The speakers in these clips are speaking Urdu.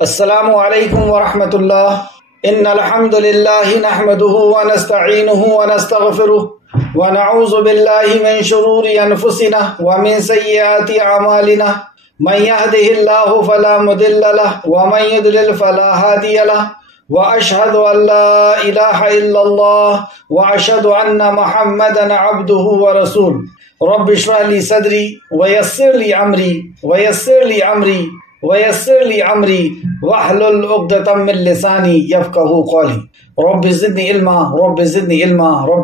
السلام علیکم ورحمۃ اللہ۔ ان الحمد للہ نحمده ونستعینه ونستغفره ونعوذ باللہ من شرور انفسنا ومن سیئات اعمالنا من يهده الله فلا مضل له ومن يضلل فلا هادي له واشهد ان لا اله الا الله واشهد ان محمدا عبده ورسوله رب اشرح لي صدري ويسر لي امري ويسر لي امري واحلل عقدة من لساني يفقهوا قولي رب زدني علما رب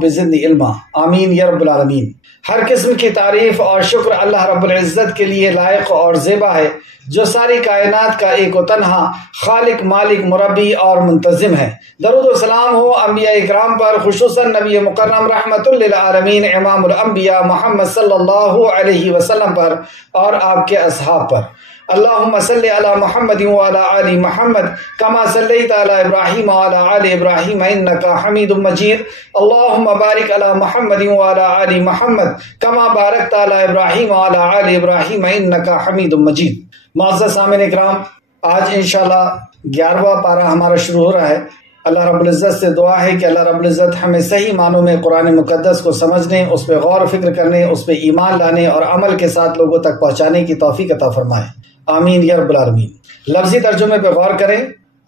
زدنی علما آمین یا رب العالمین۔ ہر قسم کی تعریف اور شکر اللہ رب العزت کے لیے لائق اور زیبا ہے، جو ساری کائنات کا ایک و تنہا خالق، مالک، مربی اور منتظم ہے۔ درود و سلام ہو انبیاء اکرام پر، خصوصاً نبی مکرم رحمت للعالمین امام الانبیاء محمد صلی اللہ علیہ وسلم پر اور آپ کے اصحاب پر۔ اللہم صلی علی محمد وعلی آل محمد کما صلیت علی ابراہیم وعلی آل ابراہیم انکا حمید مجید۔ اللہم بارک علی محمد وعلی آل محمد کما بارکت علی ابراہیم وعلی آل ابراہیم انکا حمید مجید۔ معزز سامعین اکرام، آج انشاءاللہ 11واں پارہ ہمارا شروع ہو رہا ہے۔ اللہ رب العزت سے دعا ہے کہ اللہ رب العزت ہمیں صحیح معنوں میں قرآن مقدس کو سمجھنے، اس پہ غور و فکر کرنے، اس پہ ایمان لانے اور عمل کے ساتھ لوگوں تک پہنچانے کی توفیق عطا فرمائے، آمین یا رب العالمین۔ لفظی ترجمے پہ غور کریں۔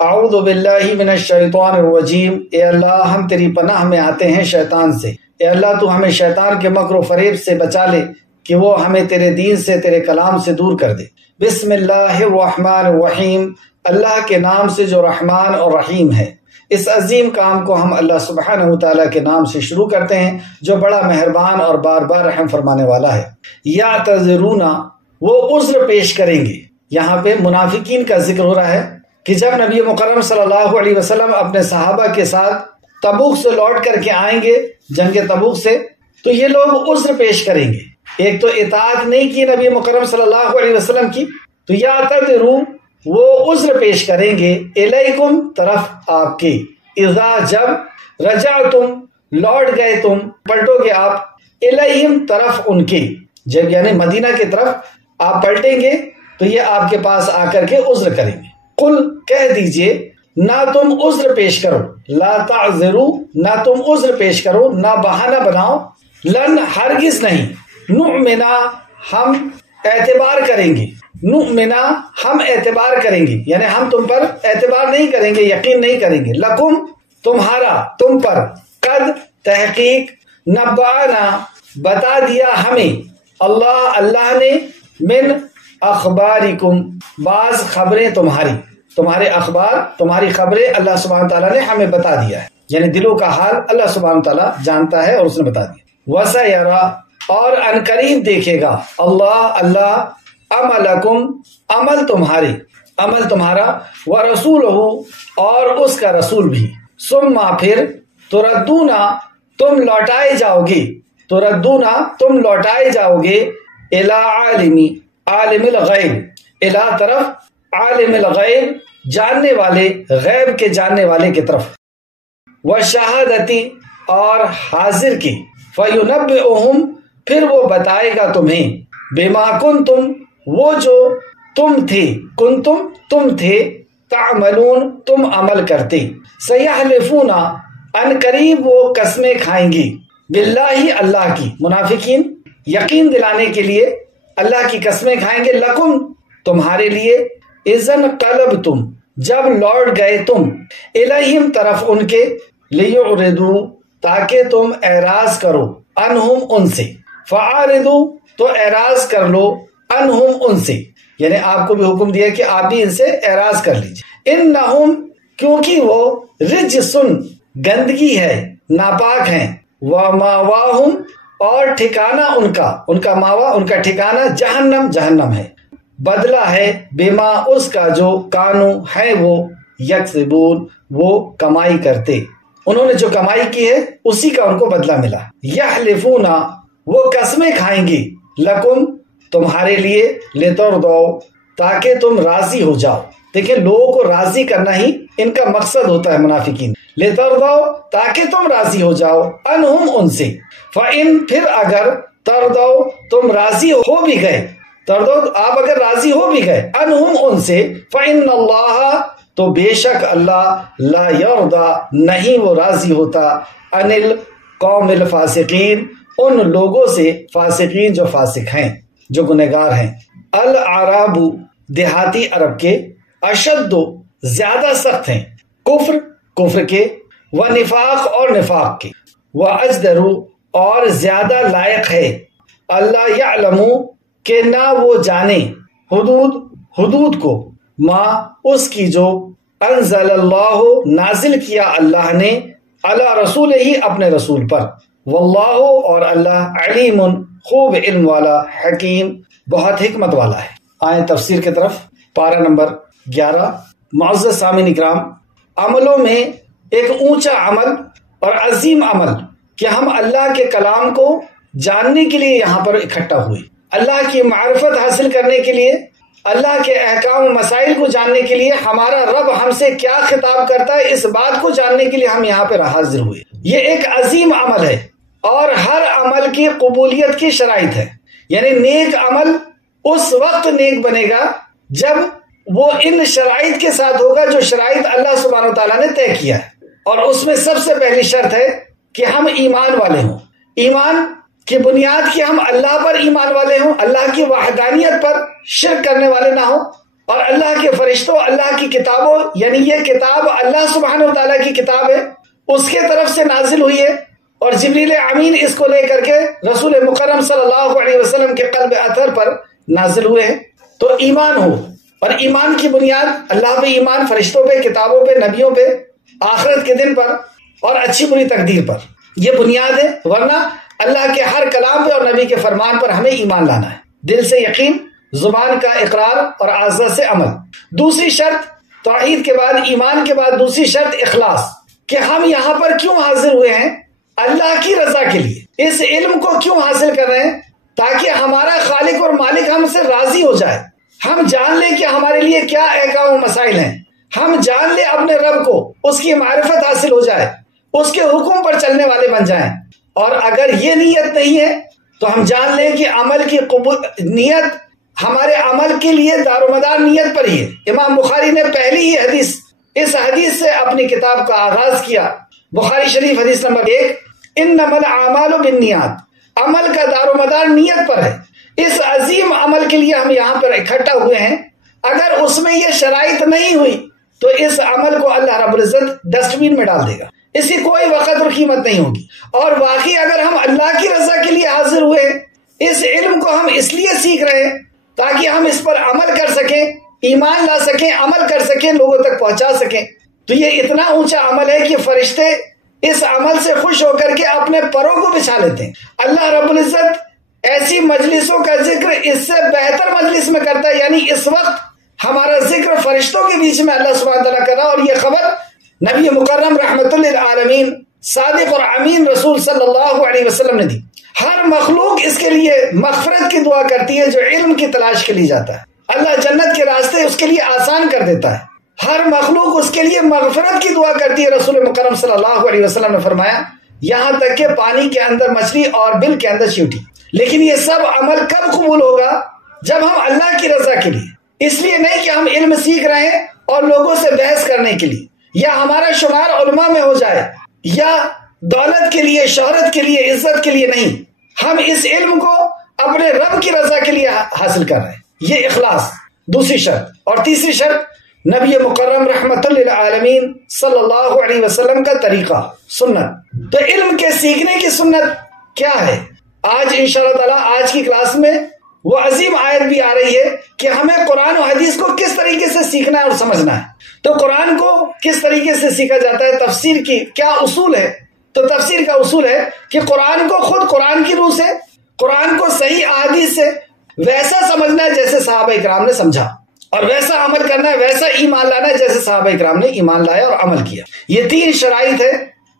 اعوذ باللہ من الشیطان الرجیم، اے اللہ ہم تیری پناہ میں آتے ہیں شیطان سے۔ اے اللہ تو ہمیں شیطان کے مکر و فریب سے بچا لے کہ وہ ہمیں تیرے دین سے، تیرے کلام سے دور کر دے۔ بسم اللہ الرحمن الرحیم، اللہ کے نام سے جو رحمان اور رحیم ہے۔ اس عظیم کام کو ہم اللہ سبحانہ وتعالیٰ کے نام سے شروع کرتے ہیں، جو بڑا مہربان اور بار بار رحم فرمانے والا ہے۔ یعتذرون، وہ عذر پیش کریں گے۔ یہاں پہ منافقین کا ذکر ہو رہا ہے کہ جب نبی مکرم صلی اللہ علیہ وسلم اپنے صحابہ کے ساتھ تبوک سے لوٹ کر کے آئیں گے، جنگ تبوک سے، تو یہ لوگ عذر پیش کریں گے۔ ایک تو اطاعت نہیں کی نبی مکرم صلی اللہ علیہ وسلم کی، تو یعتذرون، وہ عذر پیش کریں گے، الیکم، طرف آپ کے، اذا، جب، رجعتم، لوٹ گئے تم، پلٹو گے آپ، الیہم، طرف ان کے، جب یعنی مدینہ کی طرف آپ پلٹیں گے تو یہ آپ کے پاس آ کر کے عذر کریں گے۔ قل، کہہ دیجئے، نہ تم عذر پیش کرو، لا تعذروا، نہ تم عذر پیش کرو، نہ بہانہ بناؤ، لن، ہرگز نہیں، نؤمنا، ہم اعتبار کریں گے، نؤمنا، ہم اعتبار کریں گے، یعنی ہم تم پر اعتبار نہیں کریں گے، یقین نہیں کریں گے، لکم، تمہارا، تم پر، قد، تحقیق، نبعنا، بتا دیا ہمیں، اللہ نے، من اخبارکم، بعض خبریں تمہارے اخبار، تمہاری خبریں اللہ سبحانہ تعالیٰ نے ہمیں بتا دیا ہے، یعنی دلوں کا حال اللہ سبحانہ تعالیٰ جانتا ہے اور اس نے بتا دیا۔ وسیرا، اور عنقریب دیکھے گا اللہ عملکم، عمل تمہارا، ورسولہ، اور اس کا رسول بھی، ثم، پھر، تردونا، تم لوٹائے جاؤ گے، الی عالم الغیب، الی، طرف، عالم الغیب، جاننے والے، غیب کے جاننے والے کی طرف، والشہادتی، اور حاضر کی، فینبئہم، پھر وہ بتائے گا تمہیں، بما کنتم، وہ جو تم تھے، تعملون، تم عمل کرتے، سیحلفون، ان قریب وہ قسمیں کھائیں گی، باللہ، اللہ کی، منافقین یقین دلانے کے لیے اللہ کی قسمیں کھائیں گے، لکم، تمہارے لیے، اذن قلبتم، جب لوٹ گئے تم، الیہم، طرف ان کے، لیعرضوا، تاکہ تم اعراض کرو، عنہم، ان سے، فاعرضوا، تو اعراض کر لو، عنہم، ان سے، یعنی آپ کو بھی حکم دیا کہ آپ بھی ان سے اعراض کر لیجئے، انہم، کیونکہ وہ، رجسن، گندگی ہے، ناپاک ہیں، وماواہم، اور ٹھکانہ ان کا ماوا، ان کا ٹھکانہ، جہنم ہے، بدلہ ہے، بما، اس کا جو، کانو، ہے وہ، یکسبون، وہ کمائی کرتے، انہوں نے جو کمائی کی ہے اسی کا ان کو بدلہ ملا۔ یحلفون، وہ قسمیں کھائیں گے، لکم، تمہارے لیے، لترضوا، تاکہ تم راضی ہو جاؤ۔ دیکھیں، لوگوں کو راضی کرنا ہی ان کا مقصد ہوتا ہے، منافقین، لترضوا، تاکہ تم راضی ہو جاؤ، عنہم، ان سے، فإن، پھر اگر، ترضوا، تم راضی ہو بھی گئے، آپ اگر راضی ہو بھی گئے انہم ان سے، فإن اللہ تو بے شک اللہ لا یرضی نہیں وہ راضی ہوتا عن القوم الفاسقین ان لوگوں سے، فاسقین جو فاسق ہیں جو گنہگار ہیں، الاعراب دیہاتی عرب کے، اشد زیادہ سخت ہیں، کفر کے، ونفاق اور نفاق کے، واجدر اور زیادہ لائق ہے، اللہ یعلم کہ نہ وہ جانے، حدود کو، ما اس کی جو انزل اللہ نازل کیا اللہ نے، علی رسول ہی اپنے رسول پر، واللہ اور اللہ علیم خوب علم والا، حکیم بہت حکمت والا ہے۔ آئیں تفسیر کی طرف، پارہ نمبر 11۔ معزز سامعین اکرام، عملوں میں ایک اونچا عمل اور عظیم عمل کہ ہم اللہ کے کلام کو جاننے کے لیے یہاں پر اکٹھا ہوئے، اللہ کی معرفت حاصل کرنے کے لیے، اللہ کے احکام و مسائل کو جاننے کے لیے، ہمارا رب ہم سے کیا خطاب کرتا ہے اس بات کو جاننے کے لیے ہم یہاں پر حاضر ہوئے۔ یہ ایک عظیم عمل ہے اور ہر عمل کی قبولیت کی شرائط ہے، یعنی نیک عمل اس وقت نیک بنے گا جب وہ ان شرائط کے ساتھ ہوگا جو شرائط اللہ سبحانہ وتعالیٰ نے طے کیا ہے، اور اس میں سب سے پہلی شرط ہے کہ ہم ایمان والے ہوں، ایمان کی بنیاد کی ہم اللہ پر ایمان والے ہوں، اللہ کی وحدانیت پر شرک کرنے والے نہ ہوں، اور اللہ کے فرشتوں، اللہ کی کتابوں، یعنی یہ کتاب اللہ سبحانہ وتعالیٰ کی کتاب ہے، اس کے طرف سے نازل ہوئی ہے، اور جبریل امین اس کو لے کر کے رسول مکرم صلی اللہ علیہ وسلم کے قلب اطہر پر نازل ہوئے ہیں۔ تو ایمان ہو، اور ایمان کی بنیاد اللہ پہ ایمان، فرشتوں پہ، کتابوں پہ، نبیوں پہ، آخرت کے دن پر، اور اچھی بری تقدیر پر، یہ بنیاد ہے، ورنہ اللہ کے ہر کلام پہ اور نبی کے فرمان پر ہمیں ایمان لانا ہے، دل سے یقین، زبان کا اقرار اور اعضاء سے عمل۔ دوسری شرط توحید کے بعد، ایمان کے بعد دوسری شرط اخلاص، کہ ہم یہاں پر کیوں حاضر ہوئے ہیں؟ اللہ کی رضا کے لیے۔ اس علم کو کیوں حاصل کر رہے ہیں؟ تاکہ ہمارا خالق اور مالک ہم سے راضی ہو جائے، ہم جان لیں کہ ہمارے لیے کیا احکام و مسائل ہیں، ہم جان لیں اپنے رب کو، اس کی معرفت حاصل ہو جائے، اس کے حکم پر چلنے والے بن جائیں۔ اور اگر یہ نیت نہیں ہے تو ہم جان لیں کہ عمل کی نیت ہمارے عمل کے لیے دار و مدار نیت پر ہی ہے۔ امام بخاری نے پہلی ہی حدیث، اس حدیث سے اپنی کتاب کا آغاز کیا، بخاری شریف حدیث نمبر 1، انما الاعمال بالنیات، عمل کا دار و مدار نیت پر ہے۔ اس عظیم عمل کے لیے ہم یہاں پر اکٹھا ہوئے ہیں، اگر اس میں یہ شرائط نہیں ہوئی تو اس عمل کو اللہ رب العزت ڈسٹ بین میں ڈال دے گا، اس کی کوئی وقت اور قیمت نہیں ہوگی۔ اور واقعی اگر ہم اللہ کی رضا کے لیے حاضر ہوئے ہیں، اس علم کو ہم اس لیے سیکھ رہے ہیں تاکہ ہم اس پر عمل کر سکیں، ایمان لا سکیں، عمل کر سکیں، لوگوں تک پہنچا سکیں، تو یہ اتنا اونچا عمل ہے کہ فرشتے اس عمل سے خوش ہو کر کے اپنے پروں کو بچھا لیتے ہیں۔ اللہ رب العزت ایسی مجلسوں کا ذکر اس سے بہتر مجلس میں کرتا ہے، یعنی اس وقت ہمارا ذکر فرشتوں کے بیچ میں اللہ سبحانہ تعالیٰ کر رہا، اور یہ خبر نبی مکرم رحمت للعالمین صادق اور امین رسول صلی اللہ علیہ وسلم نے دی۔ ہر مخلوق اس کے لیے مغفرت کی دعا کرتی ہے جو علم کی تلاش کے لیے جاتا ہے، اللہ جنت کے راستے اس کے لیے آسان کر دیتا ہے، ہر مخلوق اس کے لیے مغفرت کی دعا کرتی ہے۔ رسول مکرم صلی اللہ علیہ وسلم نے فرمایا، یہاں تک کہ پانی کے اندر مچھلی اور بل کے اندر چیونٹی۔ لیکن یہ سب عمل کب قبول ہوگا؟ جب ہم اللہ کی رضا کے لیے، اس لیے نہیں کہ ہم علم سیکھ رہے ہیں اور لوگوں سے بحث کرنے کے لیے، یا ہمارا شمار علماء میں ہو جائے، یا دولت کے لیے، شہرت کے لیے، عزت کے لیے نہیں، ہم اس علم کو اپنے رب کی رضا کے لیے حاصل کر رہے ہیں، یہ اخلاص دوسری شرط۔ اور تیسری شرط نبی مکرم رحمت للعالمین صلی اللہ علیہ وسلم کا طریقہ، سنت۔ تو علم کے سیکھنے کی سنت کیا ہے؟ آج انشاءاللہ تعالی آج کی کلاس میں وہ عظیم آیت بھی آ رہی ہے کہ ہمیں قرآن و حدیث کو کس طریقے سے سیکھنا ہے اور سمجھنا ہے۔ تو قرآن کو کس طریقے سے سیکھا جاتا ہے، تفسیر کی کیا اصول ہے؟ تو تفسیر کا اصول ہے کہ قرآن کو خود قرآن کی روح سے، قرآن کو صحیح احادیث سے ویسا سمجھنا ہے جیسے صحابہ اکرام نے سمجھا، اور ویسا عمل کرنا ہے، ویسا ایمان لانا ہے جیسے صحابہ اکرام نے ایمان لایا اور عمل کیا۔ یہ تین شرائط ہے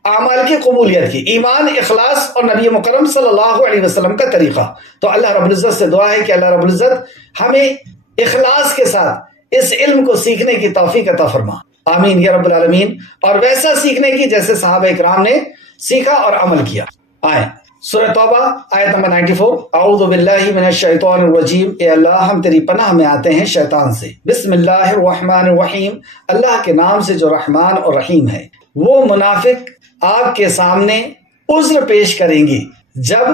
اعمال کی قبولیت کی، ایمان، اخلاص اور نبی مکرم صلی اللہ علیہ وسلم کا طریقہ۔ تو اللہ رب العزت سے دعا ہے کہ اللہ رب العزت ہمیں اخلاص کے ساتھ اس علم کو سیکھنے کی توفیق عطا فرما، آمین یا رب العالمین، اور ویسا سیکھنے کی جیسے صحابہ اکرام نے سیکھا اور عمل کیا۔ آئیں سورہ توبہ آیت نمبر 94، اعوذ باللہ من الشیطان الرجیم، اے اللہ ہم تیری پناہ میں آتے ہیں شیطان سے، بسم اللہ الرحمن الرحیم، اللہ کے نام سے جو رحمان اور رحیم ہے۔ وہ منافق آپ کے سامنے عذر پیش کریں گے جب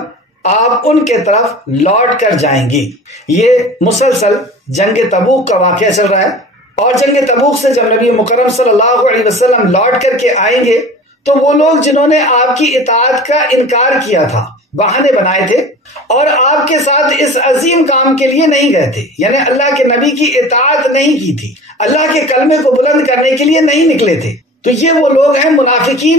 آپ ان کے طرف لوٹ کر جائیں گے۔ یہ مسلسل جنگ تبوک کا واقعہ چل رہا ہے، اور جنگ تبوک سے جب نبی مکرم صلی اللہ علیہ وسلم لوٹ کر کے آئیں گے تو وہ لوگ جنہوں نے آپ کی اطاعت کا انکار کیا تھا، بہانے بنائے تھے اور آپ کے ساتھ اس عظیم کام کے لیے نہیں گئے تھے، یعنی اللہ کے نبی کی اطاعت نہیں کی تھی، اللہ کے کلمے کو بلند کرنے کے لیے نہیں نکلے تھے، تو یہ وہ لوگ ہیں منافقین،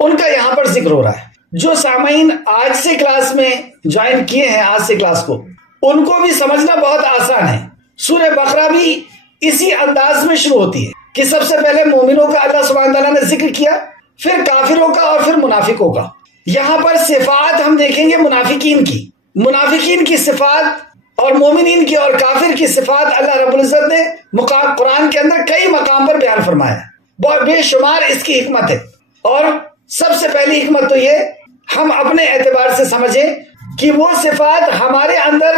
ان کا یہاں پر ذکر ہو رہا ہے۔ جو سامعین آج سے کلاس میں جوائن کیے ہیں، آج سے کلاس کو، ان کو بھی سمجھنا بہت آسان ہے۔ سورہ بقرہ بھی اسی انداز میں شروع ہوتی ہے کہ سب سے پہلے مومنوں کا اللہ سبحانہ تعالیٰ نے ذکر کیا، پھر کافروں کا اور پھر منافقوں کا۔ یہاں پر صفات ہم دیکھیں گے منافقین کی صفات اور مومنین کی اور کافر کی صفات اللہ رب العزت نے قرآن کے اندر کئی مقام پر بیان فرمایا ہے، بہت بے شمار اس کی حکمت ہے۔ اور سب سے پہلی حکمت تو یہ ہم اپنے اعتبار سے سمجھیں کہ وہ صفات ہمارے اندر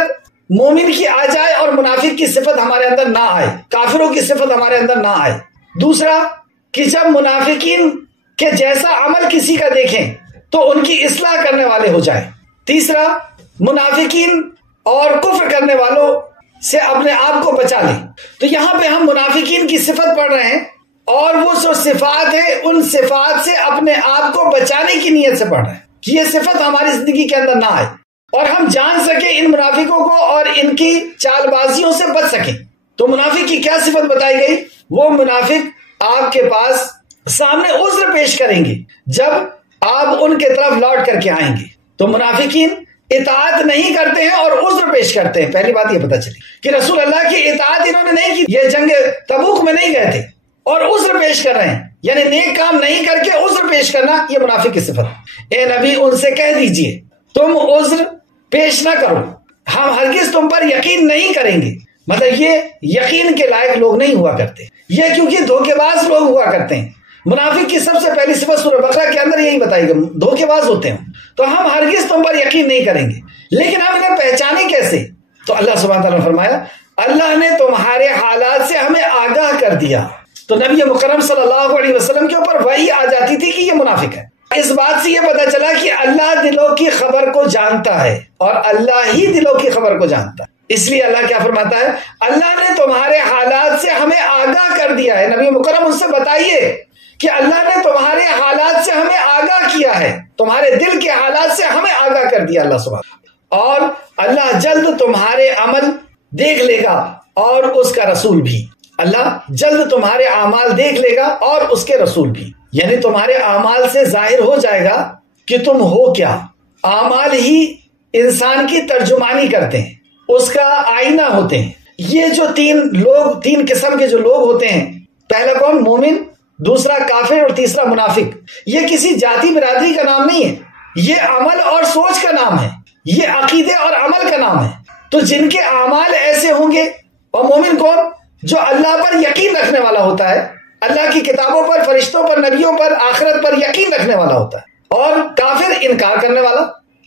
مومن کی آ جائے اور منافق کی صفت ہمارے اندر نہ آئے، کافروں کی صفت ہمارے اندر نہ آئے۔ دوسرا کہ جب منافقین کہ جیسا عمل کسی کا دیکھیں تو ان کی اصلاح کرنے والے ہو جائیں۔ تیسرا، منافقین اور کفر کرنے والوں سے اپنے آپ کو بچا لیں۔ تو یہاں پہ ہم منافقین کی صفت پڑھ رہے ہیں اور وہ جو صفات ہے ان صفات سے اپنے آپ کو بچانے کی نیت سے پڑھ رہے ہیں کہ یہ صفت ہماری زندگی کے اندر نہ آئے اور ہم جان سکیں ان منافقوں کو اور ان کی چال بازیوں سے بچ سکیں۔ تو منافق کی کیا صفت بتائی گئی؟ وہ منافق آپ کے پاس سامنے عذر پیش کریں گے جب آپ ان کے طرف لوٹ کر کے آئیں گے۔ تو منافقین اطاعت نہیں کرتے ہیں اور عذر پیش کرتے ہیں۔ پہلی بات یہ پتہ چلی کہ رسول اللہ کی اطاعت انہوں نے نہیں کی، یہ جنگ تبوک میں نہیں گئے تھے اور عذر پیش کر رہے ہیں، یعنی نیک کام نہیں کر کے عذر پیش کرنا، یہ منافق کی صفت۔ اے نبی ان سے کہہ دیجئے تم عذر پیش نہ کرو، ہم ہرگز تم پر یقین نہیں کریں گے۔ مطلب یہ یقین کے لائق لوگ نہیں ہوا کرتے، یہ کیونکہ دھوکے باز لوگ ہوا کرتے ہیں۔ منافق کی سب سے پہلی صفت سورہ بقرہ کے اندر یہی بتائی گئی، دھوکے باز ہوتے ہیں، تو ہم ہرگز تم پر یقین نہیں کریں گے۔ لیکن ہم انہیں پہچانے کیسے؟ تو اللہ سبحانہ تعالیٰ نے فرمایا اللہ نے تمہارے حالات سے ہمیں آگاہ کر دیا۔ تو نبی مکرم صلی اللہ علیہ وسلم کے اوپر وحی آ جاتی تھی کہ یہ منافق ہے۔ اس بات سے یہ پتا چلا کہ اللہ دلوں کی خبر کو جانتا ہے اور اللہ ہی دلوں کی خبر کو جانتا ہے۔ اس لیے اللہ کیا فرماتا ہے؟ اللہ نے تمہارے حالات سے ہمیں آگاہ کر دیا ہے۔ نبی مکرم ان سے بتائیے کہ اللہ نے تمہارے حالات سے ہمیں آگاہ کیا ہے، تمہارے دل کے حالات سے ہمیں آگاہ کر دیا اللہ سبحانہ، اور اللہ جلد تمہارے عمل دیکھ لے گا اور اس کا رسول بھی۔ اللہ جلد تمہارے اعمال دیکھ لے گا اور اس کے رسول بھی، یعنی تمہارے اعمال سے ظاہر ہو جائے گا کہ تم ہو کیا۔ اعمال ہی انسان کی ترجمانی کرتے ہیں، اس کا آئینہ ہوتے ہیں۔ یہ جو تین قسم کے جو لوگ ہوتے ہیں، پہلا کون؟ مومن، دوسرا کافر اور تیسرا منافق۔ یہ کسی جاتی برادری کا نام نہیں ہے، یہ عمل اور سوچ کا نام ہے، یہ عقیدے اور عمل کا نام ہے۔ تو جن کے اعمال ایسے ہوں گے، اور مومن کون؟ جو اللہ پر یقین رکھنے والا ہوتا ہے، اللہ کی کتابوں پر، فرشتوں پر، نبیوں پر، آخرت پر یقین رکھنے والا ہوتا ہے، اور کافر انکار کرنے والا،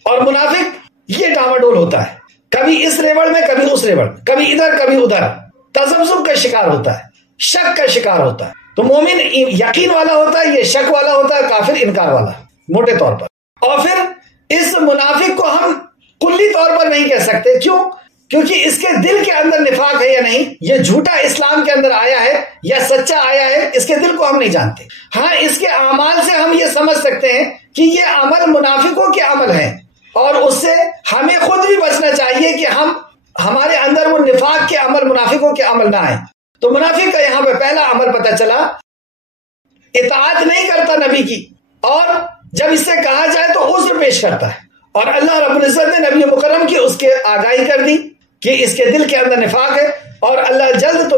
اور منافق یہ ڈاواڈول ہوتا ہے، کبھی اس ریوڑ میں کبھی اس ریوڑ میں، کبھی ادھر کبھی ادھر، تذبذب کا شکار ہوتا ہے، شک کا شکار ہوتا ہے۔ تو مومن یقین والا ہوتا ہے، یہ شک والا ہوتا ہے، کافر انکار والا، موٹے طور پر۔ اور پھر اس منافق کو ہم کلی طور پر نہیں کہہ سکتے، کیوں؟ کیونکہ اس کے دل کے اندر نفاق ہے یا نہیں، یہ جھوٹا اسلام کے اندر آیا ہے یا سچا آیا ہے، اس کے دل کو ہم نہیں جانتے۔ ہاں، اس کے اعمال سے ہم یہ سمجھ سکتے ہیں کہ یہ عمل منافقوں کے عمل ہیں، اور اس سے ہمیں خود بھی بچنا چاہیے کہ ہمارے اندر وہ نفاق کے عمل، منافقوں کے عمل نہ آئے۔ تو منافق کا یہاں پہ پہلا عمل پتہ چلا، اطاعت نہیں کرتا نبی کی، اور جب اس سے کہا جائے تو عذر پیش کرتا ہے، اور اللہ رب العزت نے نبی مکرم کی اس کے آگاہی کر دی کہ اس کے دل کے اندر نفاق ہے، اور اللہ جلد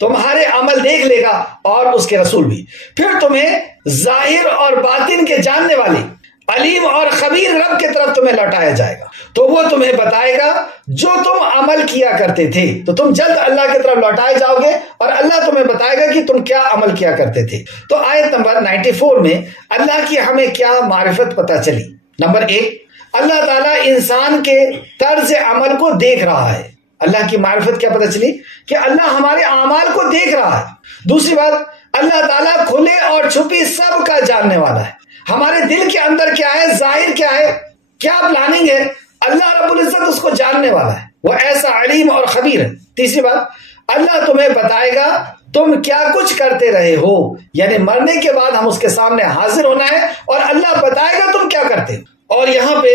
تمہارے عمل دیکھ لے گا اور اس کے رسول بھی، پھر تمہیں ظاہر اور باطن کے جاننے والے علیم اور خبیر رب کے طرف تمہیں لوٹایا جائے گا، تو وہ تمہیں بتائے گا جو تم عمل کیا کرتے تھے۔ تو تم جلد اللہ کی طرف لوٹائے جاؤ گے اور اللہ تمہیں بتائے گا کہ تم کیا عمل کیا کرتے تھے۔ تو آیت نمبر 94 میں اللہ کی ہمیں کیا معرفت پتہ چلی؟ نمبر 1، اللہ تعالیٰ انسان کے طرز عمل کو دیکھ رہا ہے. اللہ کی معرفت کیا پتہ چلی کہ اللہ ہمارے اعمال کو دیکھ رہا ہے. دوسری بات، اللہ تعالیٰ کھلے اور چھپی سب کا جاننے والا ہے. ہمارے دل کے اندر کیا ہے، ظاہر کیا ہے، کیا پلاننگ ہے، اللہ رب العزت اس کو جاننے والا ہے. وہ ایسا علیم اور خبیر ہے. تیسری بات، اللہ تمہیں بتائے گا تم کیا کچھ کرتے رہے ہو، یعنی مرنے کے بعد ہم اس کے سامنے حاضر ہونا ہے اور اللہ بتائے گا تم کیا کرتے ہو. اور یہاں پہ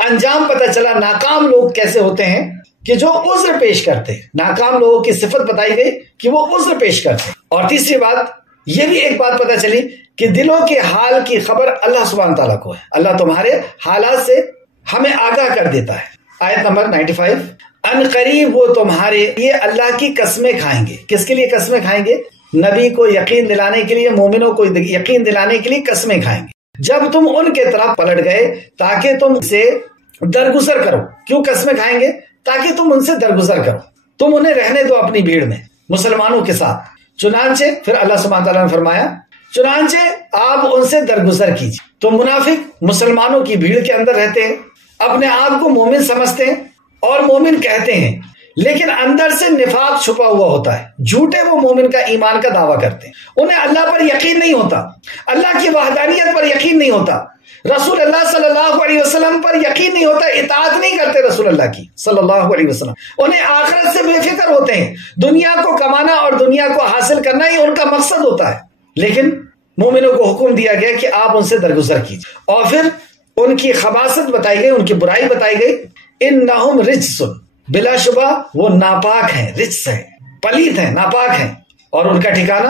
انجام پتہ چلا ناکام لوگ کیسے ہوتے ہیں کہ جو عذر پیش کرتے ہیں. ناکام لوگوں کی صفت بتائی گئی کہ وہ عذر پیش کرتے ہیں. اور تیسری بات یہ بھی ایک بات پتہ چلی کہ دلوں کے حال کی خبر اللہ سبحانہ تعالیٰ کو ہے. اللہ تمہارے حالات سے ہمیں آگاہ کر دیتا ہے. آیت نمبر 95، ان قریب وہ تمہارے لیے اللہ کی قسمیں کھائیں گے. کس کے لیے قسمیں کھائیں گے؟ نبی کو یقین دلانے کے لیے، مومنوں کو یقین دلانے کے لیے قسمیں کھائیں گے جب تم ان کے طرف پلٹ گئے تاکہ تم سے درگزر کرو. کیوں قسمیں کھائیں گے؟ تاکہ تم ان سے درگزر کرو. تم انہیں رہنے دو اپنی بھیڑ میں، مسلمانوں کے ساتھ. چنانچہ پھر اللہ سبحانہ تعالیٰ نے فرمایا چنانچہ آپ ان سے درگزر کیجیے. تو منافق مسلمانوں کی بھیڑ کے اندر رہتے ہیں، اپنے آپ کو مومن سمجھتے ہیں اور مومن کہتے ہیں، لیکن اندر سے نفاق چھپا ہوا ہوتا ہے. جھوٹے وہ مومن کا ایمان کا دعویٰ کرتے ہیں. انہیں اللہ پر یقین نہیں ہوتا، اللہ کی وحدانیت پر یقین نہیں ہوتا، رسول اللہ صلی اللہ علیہ وسلم پر یقین نہیں ہوتا، اطاعت نہیں کرتے رسول اللہ کی صلی اللہ علیہ وسلم. انہیں آخرت سے بے فکر ہوتے ہیں، دنیا کو کمانا اور دنیا کو حاصل کرنا ہی ان کا مقصد ہوتا ہے. لیکن مومنوں کو حکم دیا گیا کہ آپ ان سے درگزر کیجیے. اور پھر ان کی خباثت بتائی گئی، ان کی برائی بتائی گئی. انہم رجس، بلا شبہ وہ ناپاک ہیں، رجس ہیں، پلیت ہیں، ناپاک ہیں. اور ان کا ٹھکانہ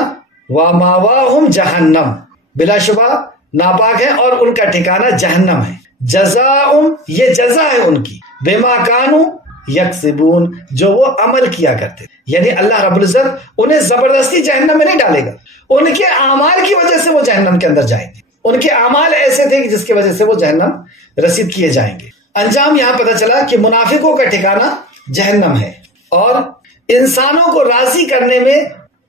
وَمَأْوَاهُمْ جہنم، بلا شبہ ناپاک ہیں اور ان کا ٹھکانہ جہنم ہے. جزاؤم، یہ جزا ہے ان کی، بما کانوا یکسبون، جو وہ عمل کیا کرتے. یعنی اللہ رب العزت انہیں زبردستی جہنم میں نہیں ڈالے گا، ان کے اعمال کی وجہ سے وہ جہنم کے اندر جائیں گے. ان کے اعمال ایسے تھے کہ جس کی وجہ سے وہ جہنم رسید کیے جائیں گے. انجام یہاں پتہ چلا کہ منافقوں کا ٹھکانہ جہنم ہے اور انسانوں کو راضی کرنے میں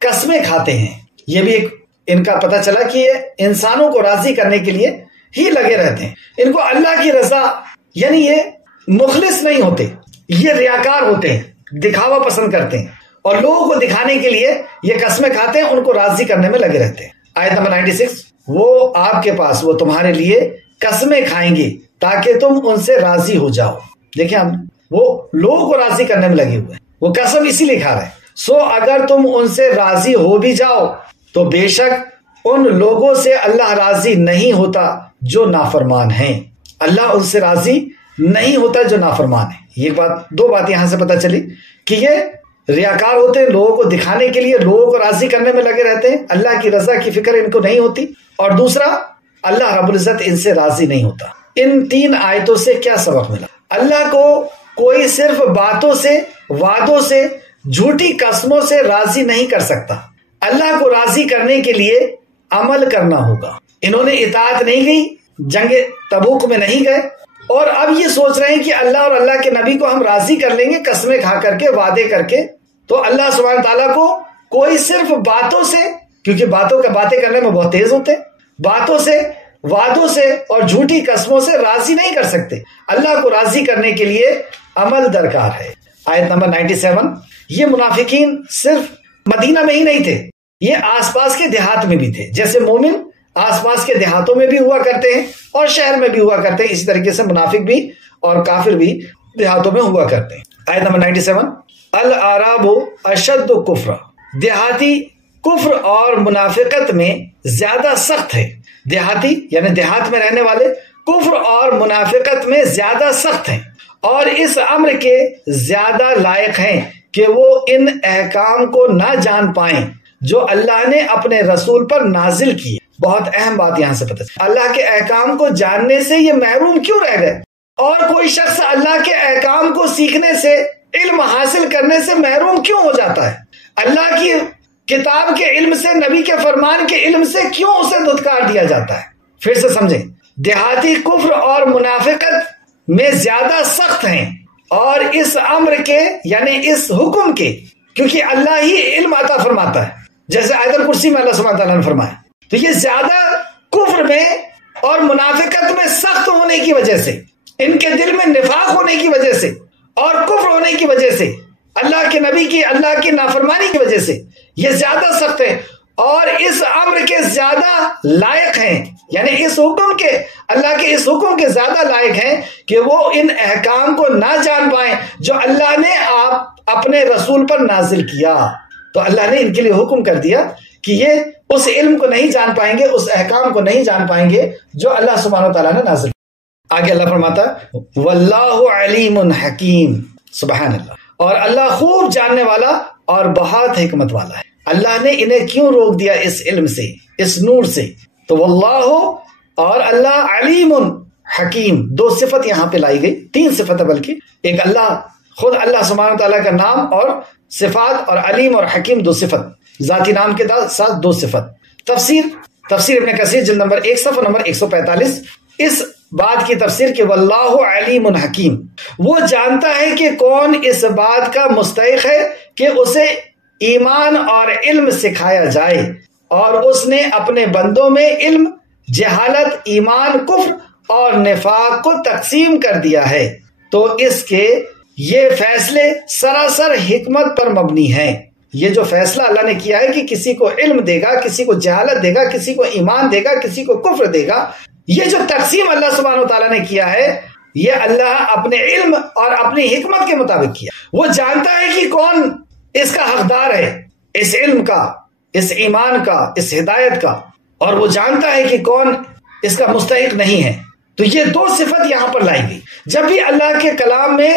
قسمیں کھاتے ہیں. یہ بھی ایک ان کا پتہ چلا کہ یہ انسانوں کو راضی کرنے کے لیے ہی لگے رہتے ہیں. ان کو اللہ کی رضا، یعنی یہ مخلص نہیں ہوتے، یہ ریاکار ہوتے ہیں، دکھاوا پسند کرتے ہیں اور لوگوں کو دکھانے کے لیے یہ قسمیں کھاتے ہیں، ان کو راضی کرنے میں لگے رہتے ہیں. آیت نمبر 96، وہ آپ کے پاس، وہ تمہارے لیے قسمیں کھائیں گے تاکہ تم ان سے راضی ہو جاؤ. دیکھیں ہم وہ لوگوں کو راضی کرنے میں لگے ہوئے ہیں، وہ قسم اسی لیے کھا رہے ہیں. سو اگر تم ان سے راضی ہو بھی جاؤ تو بے شک ان لوگوں سے اللہ راضی نہیں ہوتا جو نافرمان ہیں. اللہ ان سے راضی نہیں ہوتا جو نافرمان ہیں. یہ بات، دو بات یہاں سے پتہ چلی کہ یہ ریاکار ہوتے ہیں، لوگوں کو دکھانے کے لیے، لوگوں کو راضی کرنے میں لگے رہتے ہیں، اللہ کی رضا کی فکر ان کو نہیں ہوتی. اور دوسرا، اللہ رب العزت ان سے راضی نہیں ہوتا. ان تین آیتوں سے کیا سبق ملا؟ اللہ کو کوئی صرف باتوں سے، وعدوں سے، جھوٹی قسموں سے راضی نہیں کر سکتا. اللہ کو راضی کرنے کے لیے عمل کرنا ہوگا. انہوں نے اطاعت نہیں کی، جنگ تبوک میں نہیں گئے اور اب یہ سوچ رہے ہیں کہ اللہ اور اللہ کے نبی کو ہم راضی کر لیں گے قسمیں کھا کر کے، وعدے کر کے. تو اللہ سبحانہ تعالیٰ کو کوئی صرف باتوں سے، کیونکہ باتیں کرنے میں بہت تیز ہوتے، باتوں سے، وعدوں سے اور جھوٹی قسموں سے راضی نہیں کر سکتے. اللہ کو راضی کرنے کے لیے عمل درکار ہے. آیت نمبر 97، یہ منافقین صرف مدینہ میں ہی نہیں تھے، یہ آس پاس کے دیہات میں بھی تھے. جیسے مومن آس پاس کے دیہاتوں میں بھی ہوا کرتے ہیں اور شہر میں بھی ہوا کرتے ہیں، اسی طریقے سے منافق بھی اور کافر بھی دیہاتوں میں ہوا کرتے ہیں. آیت نمبر 97، الاعراب اشد کفر، دیہاتی کفر اور منافقت میں زیادہ سخت ہے. دیہاتی یعنی دیہات میں رہنے والے کفر اور منافقت میں زیادہ سخت ہیں اور اس امر کے زیادہ لائق ہیں کہ وہ ان احکام کو نہ جان پائیں جو اللہ نے اپنے رسول پر نازل کیے. بہت اہم بات یہاں سے پتہ چلی، اللہ کے احکام کو جاننے سے یہ محروم کیوں رہ گئے؟ اور کوئی شخص اللہ کے احکام کو سیکھنے سے، علم حاصل کرنے سے محروم کیوں ہو جاتا ہے؟ اللہ کی کتاب کے علم سے، نبی کے فرمان کے علم سے کیوں اسے دھتکار دیا جاتا ہے؟ پھر سے سمجھیں، دیہاتی کفر اور منافقت میں زیادہ سخت ہیں اور اس امر کے یعنی اس حکم کے، کیونکہ اللہ ہی علم عطا فرماتا ہے، جیسے آیت الکرسی میں اللہ سبحانہ تعالیٰ نے فرمایا. تو یہ زیادہ کفر میں اور منافقت میں سخت ہونے کی وجہ سے ان کے دل میں نفاق ہونے کی وجہ سے اور کفر ہونے کی وجہ سے، اللہ کے نبی کی، اللہ کی نافرمانی کی وجہ سے یہ زیادہ سخت ہے اور اس امر کے زیادہ لائق ہیں، یعنی اس حکم کے، اللہ کے اس حکم کے زیادہ لائق ہیں کہ وہ ان احکام کو نہ جان پائیں جو اللہ نے اپنے رسول پر نازل کیا۔ تو اللہ نے ان کے لیے حکم کر دیا کہ یہ اس علم کو نہیں جان پائیں گے، اس احکام کو نہیں جان پائیں گے جو اللہ سبحانہ و تعالیٰ نے نازل کیا۔ آگے اللہ فرماتا واللہ علیم حکیم، سبحان اللہ، اور اللہ خوب جاننے والا اور بہت حکمت والا ہے۔ اللہ نے انہیں کیوں روک دیا اس علم سے، اس نور سے؟ تو واللہ اور اللہ علیم حکیم، دو صفت یہاں پہ لائی گئی، تین صفت ہے بلکہ، ایک اللہ، خود اللہ سبحانہ تعالیٰ کا نام اور صفات، اور علیم اور حکیم دو صفت، ذاتی نام کے ساتھ دو صفت۔ تفسیر ابن کثیر جلد نمبر 1 صفحہ نمبر 145 اس بات کی تفسیر کہ واللہ علیم حکیم، وہ جانتا ہے کہ کون اس بات کا مستحق ہے کہ اسے ایمان اور علم سکھایا جائے، اور اس نے اپنے بندوں میں علم، جہالت، ایمان، کفر اور نفاق کو تقسیم کر دیا ہے، تو اس کے یہ فیصلے سراسر حکمت پر مبنی ہیں۔ یہ جو فیصلہ اللہ نے کیا ہے کہ کسی کو علم دے گا، کسی کو جہالت دے گا، کسی کو ایمان دے گا، کسی کو کفر دے گا، یہ جو تقسیم اللہ سبحانہ وتعالیٰ نے کیا ہے یہ اللہ اپنے علم اور اپنی حکمت کے مطابق کیا۔ وہ جانتا ہے کہ کون اس کا حقدار ہے، اس علم کا، اس ایمان کا، اس ہدایت کا، اور وہ جانتا ہے کہ کون اس کا مستحق نہیں ہے۔ تو یہ دو صفت یہاں پر لائی گئی۔ جب بھی اللہ کے کلام میں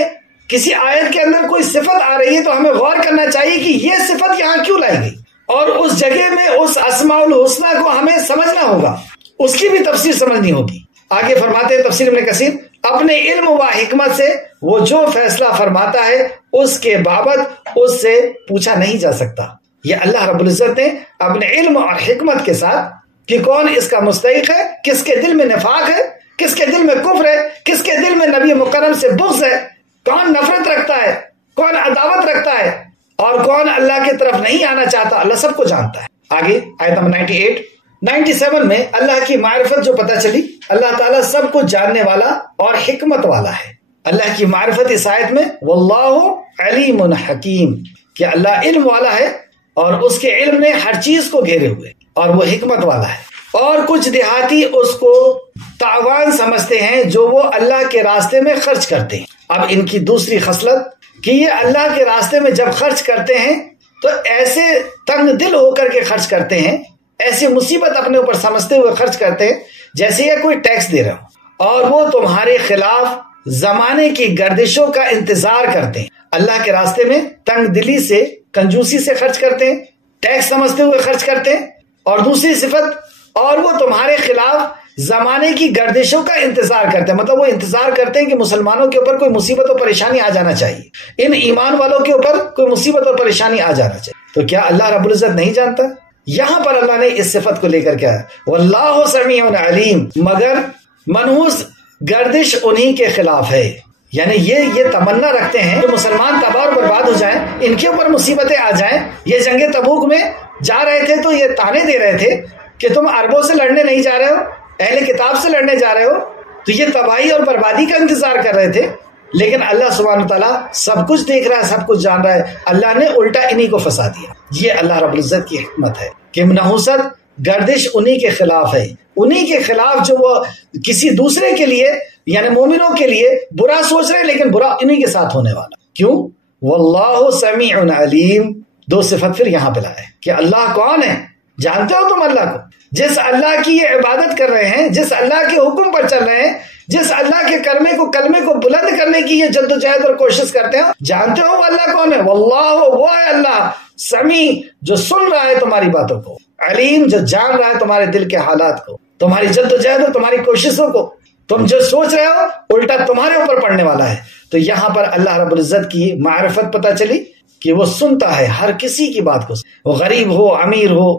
کسی آیت کے اندر کوئی صفت آ رہی ہے تو ہمیں غور کرنا چاہیے کہ یہ صفت یہاں کیوں لائی گئی، اور اس جگہ میں اس اسماء الحسنی کو ہمیں سمجھنا ہوگا، اس کی بھی تفسیر سمجھنی ہوگی۔ آگے فرماتے ہیں تفسیر ابن کثیر، اپنے علم و حکمت سے وہ جو فیصلہ فرماتا ہے اس کے بابت اس سے پوچھا نہیں جا سکتا۔ یہ اللہ رب العزت نے اپنے علم اور حکمت کے ساتھ کہ کون اس کا مستحق ہے، کس کے دل میں نفاق ہے، کس کے دل میں کفر ہے، کس کے دل میں نبی مکرم سے بغض ہے، کون نفرت رکھتا ہے، کون عداوت رکھتا ہے، اور کون اللہ کی طرف نہیں آنا چاہتا، اللہ سب کو جانتا ہے۔ آگے آیت نمبر 97 میں اللہ کی معرفت جو پتہ چلی، اللہ تعالیٰ سب کو جاننے والا اور حکمت والا ہے۔ اللہ کی معرفت اس آیت میں واللہ علیم حکیم، کہ اللہ علم والا ہے اور اس کے علم نے ہر چیز کو گھیرے ہوئے، اور وہ حکمت والا ہے۔ اور کچھ دیہاتی اس کو تاوان سمجھتے ہیں جو وہ اللہ کے راستے میں خرچ کرتے ہیں۔ اب ان کی دوسری خصلت کہ یہ اللہ کے راستے میں جب خرچ کرتے ہیں تو ایسے تنگ دل ہو کر کے خرچ کرتے ہیں، ایسی مصیبت اپنے اوپر سمجھتے ہوئے خرچ کرتے ہیں جیسے یہ کوئی ٹیکس دے رہا ہو، اور وہ تمہارے خلاف زمانے کی گردشوں کا انتظار کرتے ہیں۔ اللہ کے راستے میں تنگ دلی سے، کنجوسی سے خرچ کرتے ہیں، ٹیکس سمجھتے ہوئے خرچ کرتے ہیں، اور دوسری صفت، اور وہ تمہارے خلاف زمانے کی گردشوں کا انتظار کرتے ہیں، مطلب وہ انتظار کرتے ہیں کہ مسلمانوں کے اوپر کوئی مصیبت اور پریشانی آ جانا چاہیے، ان ایمان والوں کے اوپر کوئی مصیبت اور پریشانی آ جانا چاہیے۔ تو کیا اللہ رب العزت نہیں جانتا؟ یہاں پر اللہ نے اس صفت کو لے کر کیا ہے، واللہ سمیع علیم، مگر منحوس گردش انہی کے خلاف ہے، یعنی یہ تمنا رکھتے ہیں کہ مسلمان تباہ اور برباد ہو جائیں، ان کے اوپر مصیبتیں آ جائیں۔ یہ جنگ تبوک میں جا رہے تھے تو یہ تانے دے رہے تھے کہ تم عربوں سے لڑنے نہیں جا رہے ہو، اہل کتاب سے لڑنے جا رہے ہو، تو یہ تباہی اور بربادی کا انتظار کر رہے تھے۔ لیکن اللہ سبحانہ تعالیٰ سب کچھ دیکھ رہا ہے، سب کچھ جان رہا ہے، اللہ نے الٹا انہی کو پھنسا دیا۔ یہ اللہ رب العزت کی حکمت ہے کہ نحوست گردش انہی کے خلاف ہے، انہی کے خلاف جو وہ کسی دوسرے کے لیے یعنی مومنوں کے لیے برا سوچ رہے ہیں، لیکن برا انہی کے ساتھ ہونے والا۔ کیوں؟ واللہ سمیع علیم، دو صفت پھر یہاں پہ لائے کہ اللہ کون ہے، جانتے ہو تم اللہ کو، جس اللہ کی یہ عبادت کر رہے ہیں، جس اللہ کے حکم پر چل رہے ہیں، جس اللہ کے کلمے کو بلند کرنے کی یہ جد و جہد اور کوشش کرتے ہیں، جانتے ہو وہ اللہ کون ہے؟ واللہ، وہ ہے اللہ، سمیع، جو سن رہا ہے تمہاری باتوں کو، علیم، جو جان رہا ہے تمہارے دل کے حالات کو، تمہاری جد و جہد اور تمہاری کوششوں کو، تم جو سوچ رہے ہو الٹا تمہارے اوپر پڑنے والا ہے۔ تو یہاں پر اللہ رب العزت کی معرفت پتہ چلی کہ وہ سنتا ہے ہر کسی کی بات کو، وہ غریب ہو، امیر ہو،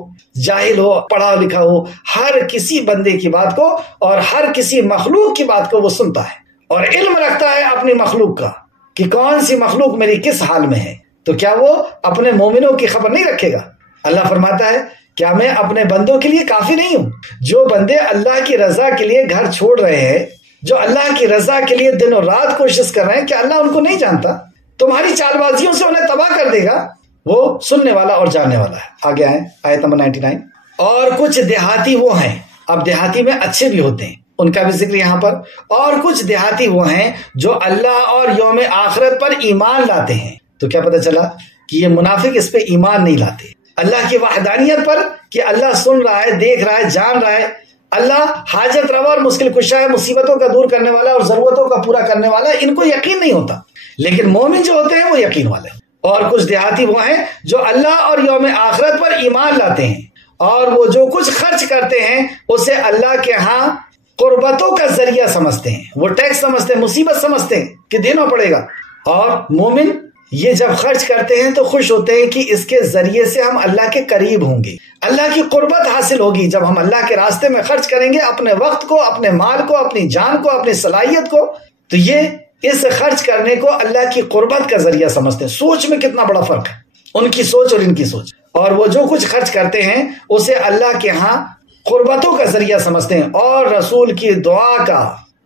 جاہل ہو، پڑھا لکھا ہو، ہر کسی بندے کی بات کو اور ہر کسی مخلوق کی بات کو وہ سنتا ہے، اور علم رکھتا ہے اپنی مخلوق کا کہ کون سی مخلوق میری کس حال میں ہے۔ تو کیا وہ اپنے مومنوں کی خبر نہیں رکھے گا؟ اللہ فرماتا ہے کیا میں اپنے بندوں کے لیے کافی نہیں ہوں؟ جو بندے اللہ کی رضا کے لیے گھر چھوڑ رہے ہیں، جو اللہ کی رضا کے لیے دن اور رات کوشش کر رہے ہیں، کہ اللہ ان کو نہیں جانتا؟ تمہاری چال بازیوں سے انہیں تباہ کر دے گا۔ وہ سننے والا اور جاننے والا ہے۔ آگے آئیں آیت نمبر 99۔ اور کچھ دیہاتی وہ ہیں، اب دیہاتی میں اچھے بھی ہوتے ہیں، ان کا بھی ذکر یہاں پر، اور کچھ دیہاتی وہ ہیں جو اللہ اور یوم آخرت پر ایمان لاتے ہیں۔ تو کیا پتہ چلا کہ یہ منافق اس پہ ایمان نہیں لاتے، اللہ کی وحدانیت پر، کہ اللہ سن رہا ہے، دیکھ رہا ہے، جان رہا ہے، اللہ حاجت روا اور مشکل کشا ہے، مصیبتوں کا دور کرنے والا اور ضرورتوں کا پورا کرنے والا ہے، ان کو یقین نہیں ہوتا۔ لیکن مومن جو ہوتے ہیں وہ یقین والے ہیں۔ اور کچھ دیہاتی وہ ہیں جو اللہ اور یوم آخرت پر ایمان لاتے ہیں، اور وہ جو کچھ خرچ کرتے ہیں اسے اللہ کے ہاں قربتوں کا ذریعہ سمجھتے ہیں، وہ ٹیکس سمجھتے ہیں، مصیبت سمجھتے ہیں کہ دینا پڑے گا۔ اور مومن یہ جب خرچ کرتے ہیں تو خوش ہوتے ہیں کہ اس کے ذریعے سے ہم اللہ کے قریب ہوں گے، اللہ کی قربت حاصل ہوگی۔ جب ہم اللہ کے راستے میں خرچ کریں گے اپنے وقت کو، اپنے مال کو، اپنی جان کو، اپنی صلاحیت کو، تو یہ اس خرچ کرنے کو اللہ کی قربت کا ذریعہ سمجھتے ہیں۔ سوچ میں کتنا بڑا فرق ہے ان کی سوچ اور ان کی سوچ۔ اور وہ جو کچھ خرچ کرتے ہیں اسے اللہ کے ہاں قربتوں کا ذریعہ سمجھتے ہیں اور رسول کی دعا کا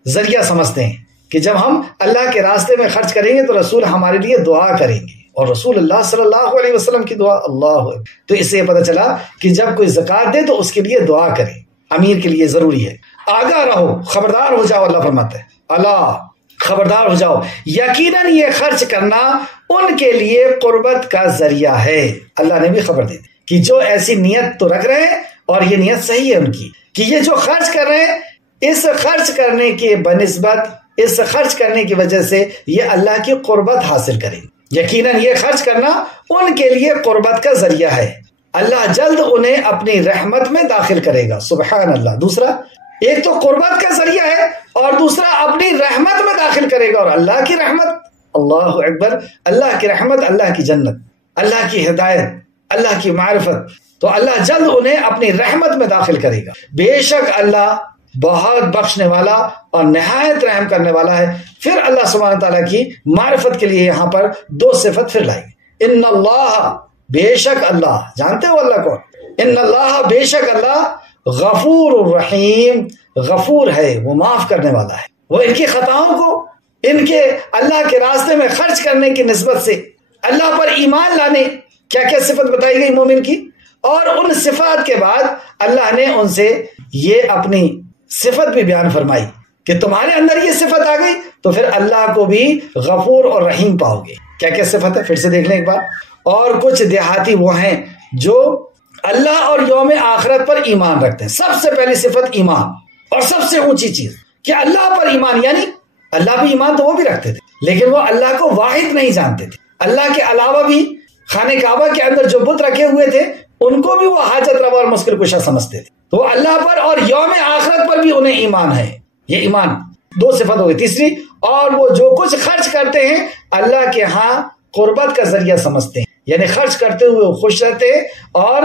ذریعہ سمجھتے ہیں، کہ جب ہم اللہ کے راستے میں خرچ کریں گے تو رسول ہمارے لیے دعا کریں گے، اور رسول اللہ صلی اللہ علیہ وسلم کی دعا، اللہ۔ تو اس سے یہ پتہ چلا کہ جب کوئی زکوٰۃ دے تو اس کے لیے دعا کرے، امیر کے لیے ضروری ہے۔ آگاہ رہو، خبردار ہو جاؤ، اللہ فرماتا ہے، اللہ خبردار ہو جاؤ، یقیناً یہ خرچ کرنا ان کے لیے قربت کا ذریعہ ہے۔ اللہ نے بھی خبر دی کہ جو ایسی نیت تو رکھ رہے ہیں، اور یہ نیت صحیح ہے ان کی، کہ یہ جو خرچ کر رہے ہیں، اس خرچ کرنے کے بنسبت، اس خرچ کرنے کی وجہ سے یہ اللہ کی قربت حاصل کریں۔ یقیناً یہ خرچ کرنا ان کے لیے قربت کا ذریعہ ہے، اللہ جلد انہیں اپنی رحمت میں داخل کرے گا۔ سبحان اللہ۔ دوسرا، ایک تو قربت کا ذریعہ ہے، اور دوسرا اپنی رحمت میں داخل کرے گا، اور اللہ کی رحمت، اللہ اکبر، اللہ کی رحمت، اللہ کی جنت، اللہ کی ہدایت، اللہ کی معرفت، تو اللہ جلد انہیں اپنی رحمت میں داخل کرے گا۔ بے شک اللہ بہت بخشنے والا اور نہایت رحم کرنے والا ہے۔ پھر اللہ سبحانہ تعالیٰ کی معرفت کے لیے یہاں پر دو صفت پھر لائی، ان اللہ، بے شک اللہ، جانتے ہو اللہ کون؟ ان اللہ، بے شک اللہ، غفور الرحیم، غفور ہے، وہ معاف کرنے والا ہے۔ وہ ان کی خطاؤں کو، ان کے اللہ کے راستے میں خرچ کرنے کی نسبت سے اللہ پر ایمان لانے، کیا کیا صفت بتائی گئی مومن کی، اور ان صفات کے بعد اللہ نے ان سے یہ اپنی صفت بھی بیان فرمائی کہ تمہارے اندر یہ صفت آ گئی تو پھر اللہ کو بھی غفور اور رحیم پاؤ گے۔ کیا کیا صفت ہے پھر سے دیکھ لیں ایک بار۔ اور کچھ دیہاتی وہ ہیں جو اللہ اور یوم آخرت پر ایمان رکھتے ہیں۔ سب سے پہلی صفت ایمان، اور سب سے اونچی چیز کہ اللہ پر ایمان، یعنی اللہ بھی ایمان تو وہ بھی رکھتے تھے، لیکن وہ اللہ کو واحد نہیں جانتے تھے۔ اللہ کے علاوہ بھی خانہ کعبہ کے اندر جو بت رکھے ہوئے تھے ان کو بھی وہ حاجت روا اور مشکل کشا سمجھتے تھے۔ تو اللہ پر اور یوم آخرت پر بھی انہیں ایمان ہے۔ یہ ایمان دو صفت ہو گئی۔ تیسری، اور وہ جو کچھ خرچ کرتے ہیں اللہ کے ہاں قربت کا ذریعہ سمجھتے ہیں، یعنی خرچ کرتے ہوئے وہ خوش رہتے ہیں اور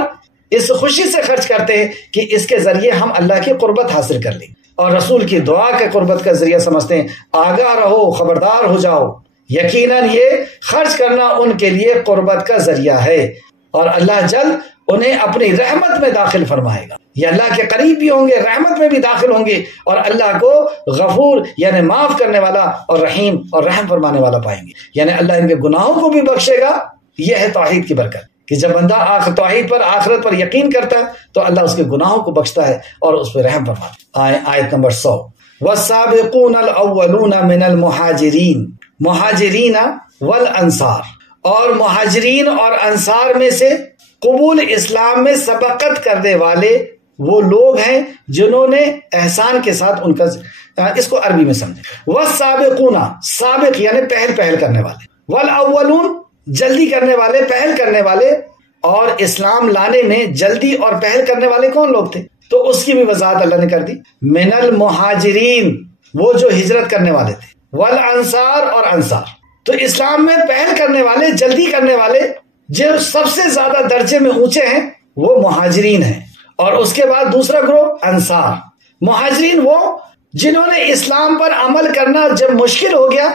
اس خوشی سے خرچ کرتے ہیں کہ اس کے ذریعے ہم اللہ کی قربت حاصل کر لیں، اور رسول کی دعا کے قربت کا ذریعہ سمجھتے ہیں۔ آگاہ رہو، خبردار ہو جاؤ، یقیناً یہ خرچ کرنا ان کے لیے قربت کا ذریعہ ہے، اور اللہ جلد انہیں اپنی رحمت میں داخل فرمائے گا۔ یہ اللہ کے قریب بھی ہوں گے، رحمت میں بھی داخل ہوں گے، اور اللہ کو غفور یعنی معاف کرنے والا اور رحیم اور رحم فرمانے والا پائیں گے، یعنی اللہ ان کے گناہوں کو بھی بخشے گا۔ یہ ہے توحید کی برکت کہ جب بندہ توحید پر، آخرت پر یقین کرتا ہے تو اللہ اس کے گناہوں کو بخشتا ہے اور اس پہ رحم فرماتا ہے۔ آیت نمبر 100، والسابقون الاولون من المہاجرین، مہاجرین والانصار، اور مہاجرین اور انصار میں سے قبول اسلام میں سبقت کرنے والے وہ لوگ ہیں جنہوں نے احسان کے ساتھ ان کا، اس کو عربی میں سمجھیں، والسابقون، سابق یعنی پہل کرنے والے، والاولون جلدی کرنے والے، پہل کرنے والے، اور اسلام لانے میں جلدی اور پہل کرنے والے کون لوگ تھے؟ تو اس کی بھی وضاحت اللہ نے کر دی، من المہاجرین، وہ جو ہجرت کرنے والے تھے، والانصار، اور انصار۔ تو اسلام میں پہل کرنے والے، جلدی کرنے والے، جو سب سے زیادہ درجے میں اونچے ہیں وہ مہاجرین ہیں، اور اس کے بعد دوسرا گروہ انصار۔ مہاجرین وہ جنہوں نے اسلام پر عمل کرنا جب مشکل ہو گیا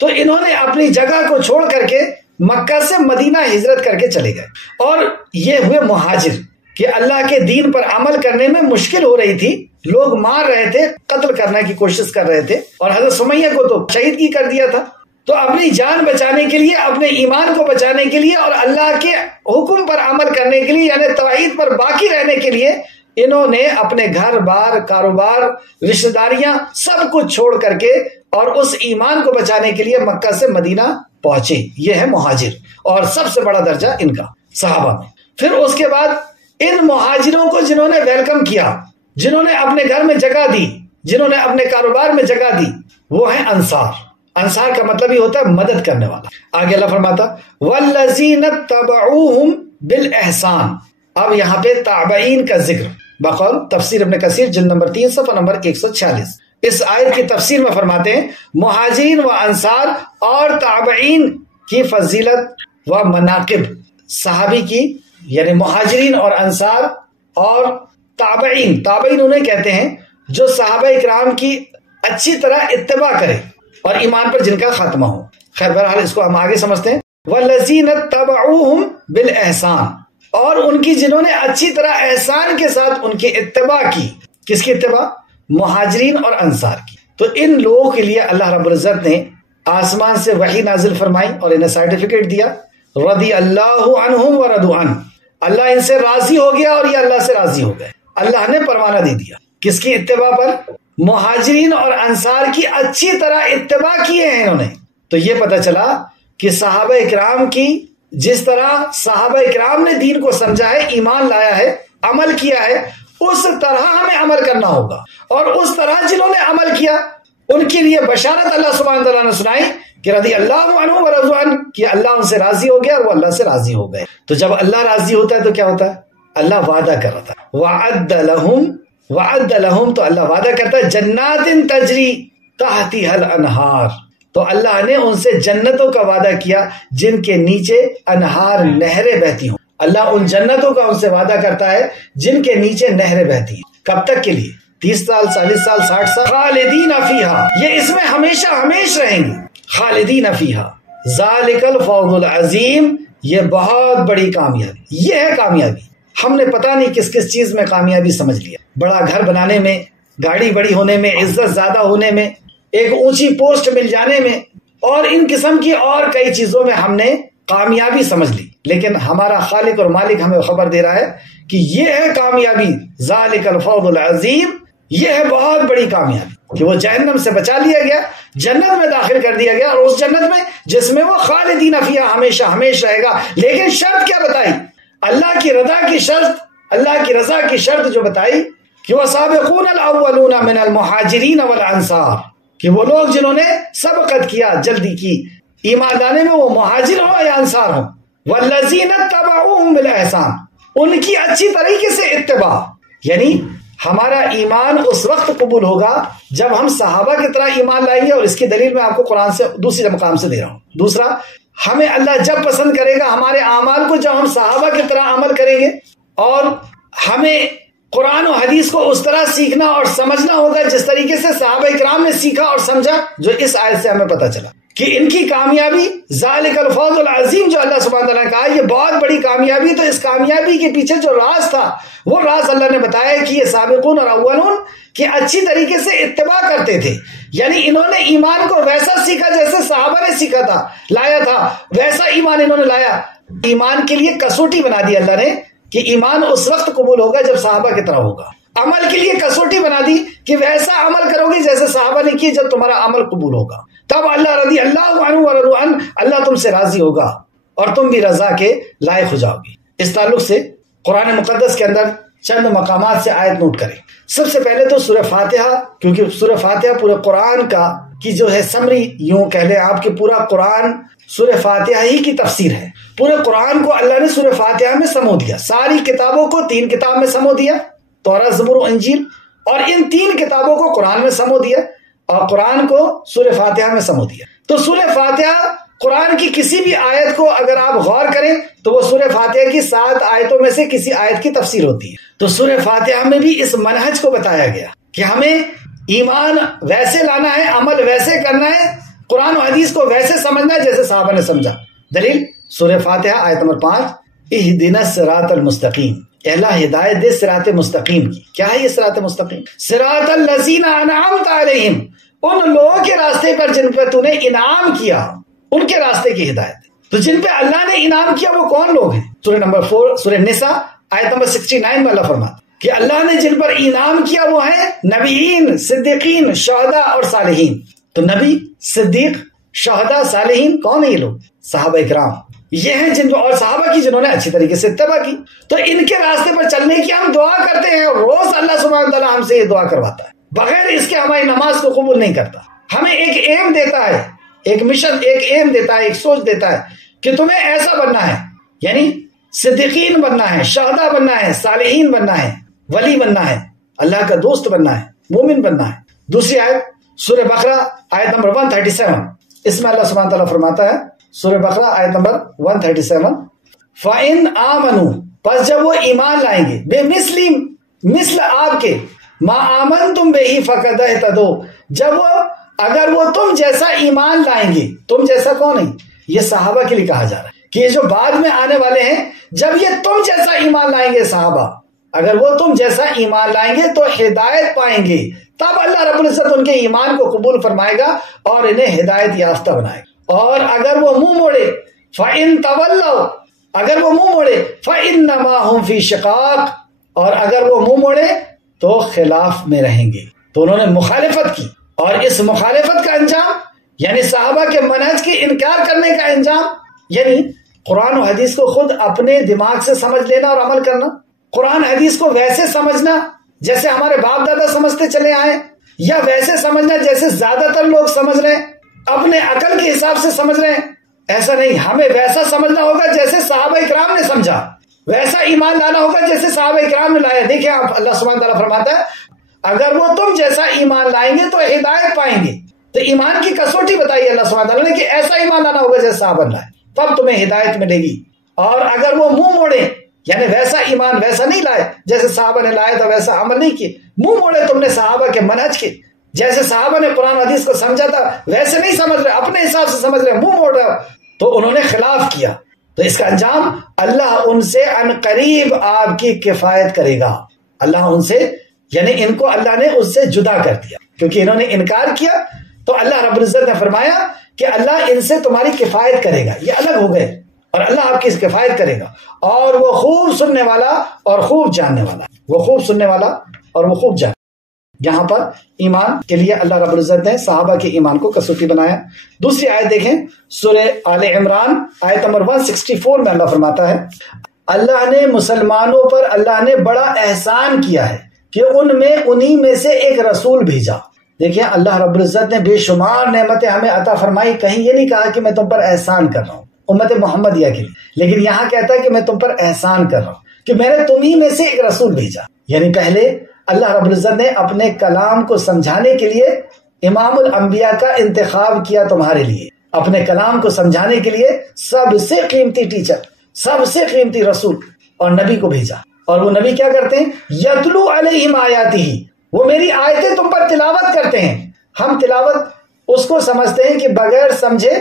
تو انہوں نے اپنی جگہ کو چھوڑ کر کے مکہ سے مدینہ ہجرت کر کے چلے گئے، اور یہ ہوئے مہاجر کہ اللہ کے دین پر عمل کرنے میں مشکل ہو رہی تھی لوگ مار رہے تھے، قتل کرنے کی کوشش کر رہے تھے، اور حضرت سمیہ کو تو شہید کی کر دیا تھا. تو اپنی جان بچانے کے لیے، اپنے ایمان کو بچانے کے لیے اور اللہ کے حکم پر عمل کرنے کے لیے، یعنی توحید پر باقی رہنے کے لیے، انہوں نے اپنے گھر بار، کاروبار، رشتہ داریاں سب کچھ چھوڑ کر کے اور اس ایمان کو بچانے کے لیے مکہ سے مدینہ پہنچے. یہ ہے مہاجر، اور سب سے بڑا درجہ ان کا صحابہ میں. پھر اس کے بعد ان مہاجروں کو جنہوں نے ویلکم کیا، جنہوں نے اپنے گھر میں جگہ دی، جنہوں نے اپنے کاروبار میں جگہ دی، وہ ہیں انصار. انصار کا مطلب ہی ہوتا ہے مدد کرنے والا. آگے اللہ فرماتا والذین اتبعوہم بالاحسان. اب یہاں پہ تابعین کا ذکر بقول تفسیر ابن کثیر جلد نمبر 3 صفحہ نمبر 146. اس آیت کی تفسیر میں فرماتے ہیں مہاجرین و انصار اور تابعین کی فضیلت و مناقب. صحابی کی یعنی مہاجرین اور انصار اور تابعین انہیں کہتے ہیں جو صحابہ اکرام کی اچھی طرح اتباع کرے اور ایمان پر جن کا خاتمہ ہو. خیر بہرحال اس کو ہم آگے سمجھتے ہیں. والذین اتبعوہم بالاحسان، اور ان کی جنہوں نے اچھی طرح احسان کے ساتھ ان کی اتباع کی. کس کی اتباع؟ مہاجرین اور انصار کی. تو ان لوگوں کے لیے اللہ رب العزت نے آسمان سے وحی نازل فرمائی اور انہیں سرٹیفکیٹ دیا. رضی اللہ عنہم ورضوا عنہ، اللہ ان سے راضی ہو گیا اور یہ اللہ سے راضی ہو گئے. اللہ نے پروانہ دے دیا کس کی اتباع پر؟ مہاجرین اور انصار کی اچھی طرح اتباع کیے ہیں انہوں نے. تو یہ پتہ چلا کہ صحابہ اکرام کی جس طرح صحابہ اکرام نے دین کو سمجھا ہے، ایمان لایا ہے، عمل کیا ہے، اس طرح ہمیں عمل کرنا ہوگا. اور اس طرح جنہوں نے عمل کیا ان کے لیے بشارت اللہ سبحانہ تعالیٰ نے سنائی کہ رضی اللہ عنہ ورضوا عنہ، کہ اللہ ان سے راضی ہو گیا اور وہ اللہ سے راضی ہو گئے. تو جب اللہ راضی ہوتا ہے تو کیا ہوتا ہے؟ اللہ وعدہ کر رہا تھا وعد لہم، تو اللہ وعدہ کرتا ہے جنات تجری تحتها الانہار. تو اللہ نے ان سے جنتوں کا وعدہ کیا جن کے نیچے انہار، نہریں بہتی ہوں. اللہ ان جنتوں کا ان سے وعدہ کرتا ہے جن کے نیچے نہریں بہتی ہیں. کب تک کے لیے؟ 30 سال، 40 سال، 60 سال. خالدین فیہا، یہ اس میں ہمیشہ ہمیش رہیں گے. خالدین فیہا ذالک الفوز العظیم، یہ بہت بڑی کامیابی. یہ ہے کامیابی. ہم نے پتہ نہیں کس کس چیز میں کامیابی سمجھ لیا. بڑا گھر بنانے میں، گاڑی بڑی ہونے میں، عزت زیادہ ہونے میں، ایک اونچی پوسٹ مل جانے میں، اور ان قسم کی اور کئی چیزوں میں ہم نے کامیابی سمجھ لی. لیکن ہمارا خالق اور مالک ہمیں خبر دے رہا ہے کہ یہ ہے کامیابی. ذالک الفوز العظیم، یہ ہے بہت بڑی کامیابی کہ وہ جہنم سے بچا لیا گیا، جنت میں داخل کر دیا گیا، اور اس جنت میں جس میں وہ خالدین فیہا ہمیشہ ہمیش رہے گا. لیکن شرط کیا بتائی؟ اللہ کی رضا کی شرط، اللہ کی رضا کی شرط جو بتائی کہ وہ سابقون الاولون من المہاجرین والانصار، کہ وہ لوگ جنہوں نے سبقت کیا، جلدی کی ایمان لانے میں، وہ مہاجر ہوں یا انصار ہوں. والذین اتبعوہم بالاحسان، ان کی اچھی طریقے سے اتباع. یعنی ہمارا ایمان اس وقت قبول ہوگا جب ہم صحابہ کی طرح ایمان لائیں گے، اور اس کی دلیل میں آپ کو قرآن سے دوسرے مقام سے دے رہا ہوں. دوسرا، ہمیں اللہ جب پسند کرے گا ہمارے اعمال کو جب ہم صحابہ کی طرح عمل کریں گے، اور ہمیں قرآن و حدیث کو اس طرح سیکھنا اور سمجھنا ہوگا جس طریقے سے صحابہ اکرام نے سیکھا اور سمجھا، جو اس آیت سے ہمیں پتہ چلا کہ ان کی کامیابی ذالک الفوز العظیم جو اللہ سبحانہ تعالیٰ نے کہا یہ بہت بڑی کامیابی. تو اس کامیابی کے پیچھے جو راز تھا وہ راز اللہ نے بتایا کہ یہ سابقون اور اولون کہ اچھی طریقے سے اتباع کرتے تھے. یعنی انہوں نے ایمان کو ویسا سیکھا جیسے صحابہ نے سیکھا تھا، لایا تھا، ویسا ایمان انہوں نے لایا. ایمان کے لیے کسوٹی بنا دی اللہ نے کہ ایمان اس وقت قبول ہوگا جب صحابہ کی طرح ہوگا. عمل کے لیے کسوٹی بنا دی کہ ویسا عمل کرو گے جیسے صحابہ نے کی، جب تمہارا عمل قبول ہوگا تب اللہ رضی اللہ عنہ ورضوا عنہ، اللہ تم سے راضی ہوگا اور تم بھی رضا کے لائق ہو جاؤ گے. اس تعلق سے قرآن مقدس کے اندر چند مقامات سے آیت نوٹ کریں. سب سے پہلے تو سورہ فاتحہ، کیونکہ سورہ فاتحہ پورے قرآن کا کی جو ہے سمری، یوں کہہ لیں آپ کہ پورا قرآن سورہ فاتحہ ہی کی تفسیر ہے. پورے قرآن کو اللہ نے سورہ فاتحہ میں سمو دیا. ساری کتابوں کو 3 کتاب میں سمو دیا، توراۃ، زبور و انجیل، اور ان 3 کتابوں کو قرآن میں سمو دیا اور قرآن کو سورہ فاتحہ میں سمو دیا. تو سورہ فاتحہ قرآن کی کسی بھی آیت کو اگر آپ غور کریں تو وہ سورہ فاتحہ کی 7 آیتوں میں سے کسی آیت کی تفسیر ہوتی ہے. تو سورہ فاتحہ میں بھی اس منہج کو بتایا گیا کہ ہمیں ایمان ویسے لانا ہے، عمل ویسے کرنا ہے، قرآن و حدیث کو ویسے سمجھنا ہے جیسے صحابہ نے سمجھا. دلیل سورہ فاتحہ آیت نمبر 5، اہدنا الصراط المستقیم، اللہ ہدایت دے صراط مستقیم کی. کیا ہے یہ صراط مستقیم؟ صراط الذین انعمت علیہم، ان لوگوں کے راستے پر جن پر تو نے انعام کیا، ان کے راستے کی ہدایت. تو جن پہ اللہ نے انعام کیا وہ کون لوگ ہیں؟ سورہ نمبر 4 سورہ نساء آیت نمبر 69 میں اللہ فرماتا کہ اللہ نے جن پر انعام کیا وہ ہیں نبیین، صدیقین، شہداء اور صالحین. تو نبی، صدیق، شہداء، صالحین کون ہیں یہ لوگ؟ صحابہ اکرام. یہ ہیں جن اور صحابہ کی جنہوں نے اچھی طریقے سے اتباع کی. تو ان کے راستے پر چلنے کی ہم دعا کرتے ہیں، اور روز اللہ سبحانہ وتعالیٰ ہم سے یہ دعا کرواتا ہے. بغیر اس کے ہماری نماز کو قبول نہیں کرتا. ہمیں ایک ایم دیتا ہے، ایک مشن، ایک ایم دیتا ہے، ایک سوچ دیتا ہے کہ تمہیں ایسا بننا ہے، یعنی صدیقین بننا ہے، شہداء بننا ہے، صالحین بننا ہے، ولی بننا ہے، اللہ کا دوست بننا ہے، مومن بننا ہے. دوسری آیت سورہ بقرہ آیت نمبر 137، اس میں اللہ سبحانہ تعالیٰ فرماتا ہے، سورہ بقرہ آیت نمبر 137، فَإِنْ آمَنُوا، پس جب وہ ایمان لائیں گے، بے مثل آپ کے، ما آمنتم بہی فقد اہتدوا، جب وہ اگر وہ تم جیسا ایمان لائیں گے. تم جیسا کون ہے؟ یہ صحابہ کے لیے کہا جا رہا ہے کہ یہ جو بعد میں آنے والے ہیں، جب یہ تم جیسا ایمان لائیں گے صحابہ، اگر وہ تم جیسا ایمان لائیں گے تو ہدایت پائیں گے. تب اللہ رب العزت ان کے ایمان کو قبول فرمائے گا اور انہیں ہدایت یافتہ بنائے گا. اور اگر وہ منہ موڑے، فَإِن تَوَلَّوْا، اگر وہ منہ موڑے، فَإِنَّمَا هُمْ فِي شِقَاقٍ، اور اگر وہ منہ موڑے تو خلاف میں رہیں گے. تو انہوں نے مخالفت کی، اور اس مخالفت کا انجام یعنی صحابہ کے منہج کی انکار کرنے کا انجام، یعنی قرآن و حدیث کو خود اپنے دماغ سے سمجھ لینا اور عمل کرنا. قرآن حدیث کو ویسے سمجھنا جیسے ہمارے باپ دادا سمجھتے چلے آئے، یا ویسے سمجھنا جیسے زیادہ تر لوگ سمجھ رہے ہیں، اپنے عقل کے حساب سے سمجھ رہے ہیں. ایسا نہیں، ہمیں ویسا سمجھنا ہوگا جیسے صحابہ اکرام نے سمجھا، ویسا ایمان لانا ہوگا جیسے صحابہ اکرام نے لایا. دیکھیں آپ، اللہ سبحانہ تعالیٰ فرماتا ہے اگر وہ تم جیسا ایمان لائیں گے تو ہدایت پائیں گے. تو ایمان کی کسوٹی بتائی اللہ سبحانہ تعالیٰ نے کہ ایسا ایمان لانا ہوگا جیسے صحابہ نے لائے، تب تمہیں ہدایت ملے گی. اور اگر وہ منہ موڑے، یعنی ویسا ایمان ویسا نہیں لائے جیسے صحابہ نے لائے تھا، ویسا عمل نہیں کیے، منہ موڑے تم نے صحابہ کے منہج کے، جیسے صحابہ نے قرآن حدیث کو سمجھا تھا ویسے نہیں سمجھ رہے، اپنے حساب سے سمجھ رہے، منہ موڑ رہے، تو انہوں نے خلاف کیا. تو اس کا انجام اللہ ان سے عنقریب آپ کی کفایت کرے گا. اللہ ان سے، یعنی ان کو اللہ نے اس سے جدا کر دیا کیونکہ انہوں نے انکار کیا. تو اللہ رب العزت نے فرمایا کہ اللہ ان سے تمہاری کفایت کرے گا. یہ الگ ہو گئے اور اللہ آپ کی کفایت کرے گا. اور وہ خوب سننے والا اور خوب جاننے والا، وہ خوب سننے والا اور وہ خوب جاننے. یہاں پر ایمان کے لیے اللہ رب العزت نے صحابہ کے ایمان کو کسوٹی بنایا. دوسری آیت دیکھیں، سورہ آل عمران آیت نمبر 164 میں اللہ فرماتا ہے اللہ نے مسلمانوں پر اللہ نے بڑا احسان کیا ہے کہ انہی میں سے ایک رسول بھیجا. دیکھیں اللہ رب العزت نے بے شمار نعمتیں ہمیں عطا فرمائی. کہیں یہ نہیں کہا کہ میں تم پر احسان کر رہا ہوں امت محمدیہ کے لیے، لیکن یہاں کہتا ہے کہ میں تم پر احسان کر رہا ہوں کہ میں نے تمہیں میں سے ایک رسول بھیجا. یعنی پہلے اللہ رب العزت نے اپنے کلام کو سمجھانے کے لیے امام الانبیاء کا انتخاب کیا تمہارے لیے. اپنے کلام کو سمجھانے کے لیے سب سے قیمتی ٹیچر، سب سے قیمتی رسول اور نبی کو بھیجا. اور وہ نبی کیا کرتے ہیں؟ یتلو علیہم آیاتہ، وہ میری آیتیں تم پر تلاوت کرتے ہیں. ہم تلاوت اس کو سمجھتے ہیں کہ بغیر سمجھے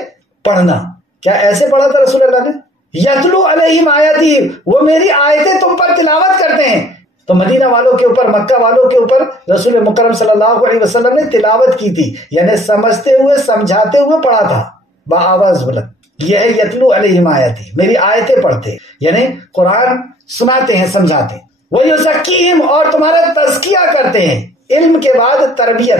پڑھنا. کیا ایسے پڑھا تھا رسول اللہ نے؟ یتلو علیہم آیاتہ، وہ میری آیتیں تم پر تلاوت کرتے ہیں. تو مدینہ والوں کے اوپر، مکہ والوں کے اوپر رسول مکرم صلی اللہ علیہ وسلم نے تلاوت کی تھی، یعنی سمجھتے ہوئے سمجھاتے ہوئے پڑھا تھا بآواز بلند. یہ ہے یتلو علیہم آیاتہ، میری آیتیں پڑھتے، یعنی قرآن سناتے ہیں، سمجھاتے ہیں. وَيُزَكِّيهِمْ، اور تمہارا تزکیہ کرتے ہیں. علم کے بعد تربیت،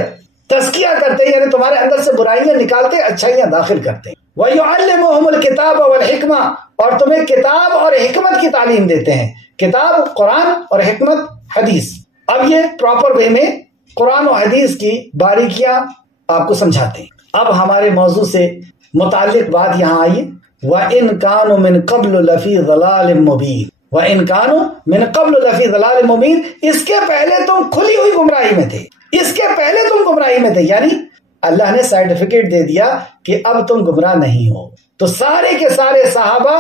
تزکیہ کرتے ہیں، یعنی تمہارے اندر سے برائیاں نکالتے، اچھائیاں داخل کرتے ہیں. وَيُعَلِّمُهُمُ الْكِتَابَ وَالْحِكْمَةَ، اور تمہیں کتاب اور حکمت کی تعلیم دیتے ہیں. کتاب قرآن اور حکمت حدیث. اب یہ پراپر وے میں قرآن و حدیث کی باریکیاں آپ کو سمجھاتے ہیں. اب ہمارے موضوع سے متعلق بات یہاں آئیے. وَإِن كَانُوا مِن قَبْلُ لَفِي ضَلَالٍ مُبِينٍ، وَإِن كَانُوا مِن قَبْلُ لَفِي ضَلَالٍ مُبِينٍ، اس کے پہلے تم کھلی ہوئی گمراہی میں تھے، اس کے پہلے تم گمراہی میں تھے. یعنی اللہ نے سرٹیفکیٹ دے دیا کہ اب تم گمراہ نہیں ہو. تو سارے کے سارے صحابہ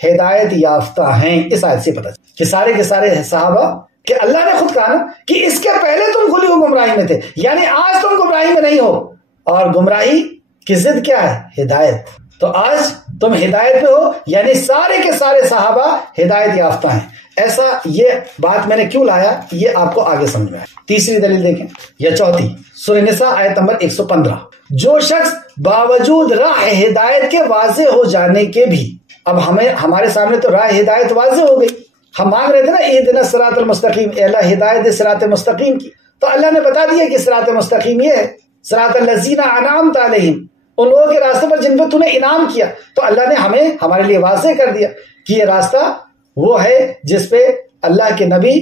ہدایت یافتہ ہیں. اس آیت سے پتہ کہ سارے کے سارے صحابہ، کہ اللہ نے خود کہا نا کہ اس کے پہلے تم کھلی ہوئی گمراہی میں تھے، یعنی آج تم گمراہی میں نہیں ہو. اور گمراہی کی ضد کیا ہے؟ ہدایت. تو آج تم ہدایت پہ ہو، یعنی سارے کے سارے صحابہ ہدایت یافتہ ہیں۔ ایسا یہ بات میں نے کیوں لایا یہ آپ کو آگے سمجھ میں آئے۔ تیسری دلیل دیکھیں یا چوتھی، سورہ نساء آیت نمبر 115، جو شخص باوجود راہ ہدایت کے واضح ہو جانے کے بھی، اب ہمارے سامنے تو راہ ہدایت واضح ہو گئی، ہم مانگ رہے تھے نا اہدنا الصراط المستقیم، اے اللہ ہدایت دے صراط مستقیم کی، تو اللہ نے بتا دیا کہ صراط مستقیم یہ ہے، صراط الذین انعمت علیہم، ان لوگوں کے راستے پر جن پہ تو نے انعام کیا۔ تو اللہ نے ہمارے لیے واضح کر دیا کہ یہ راستہ وہ ہے جس پہ اللہ کے نبی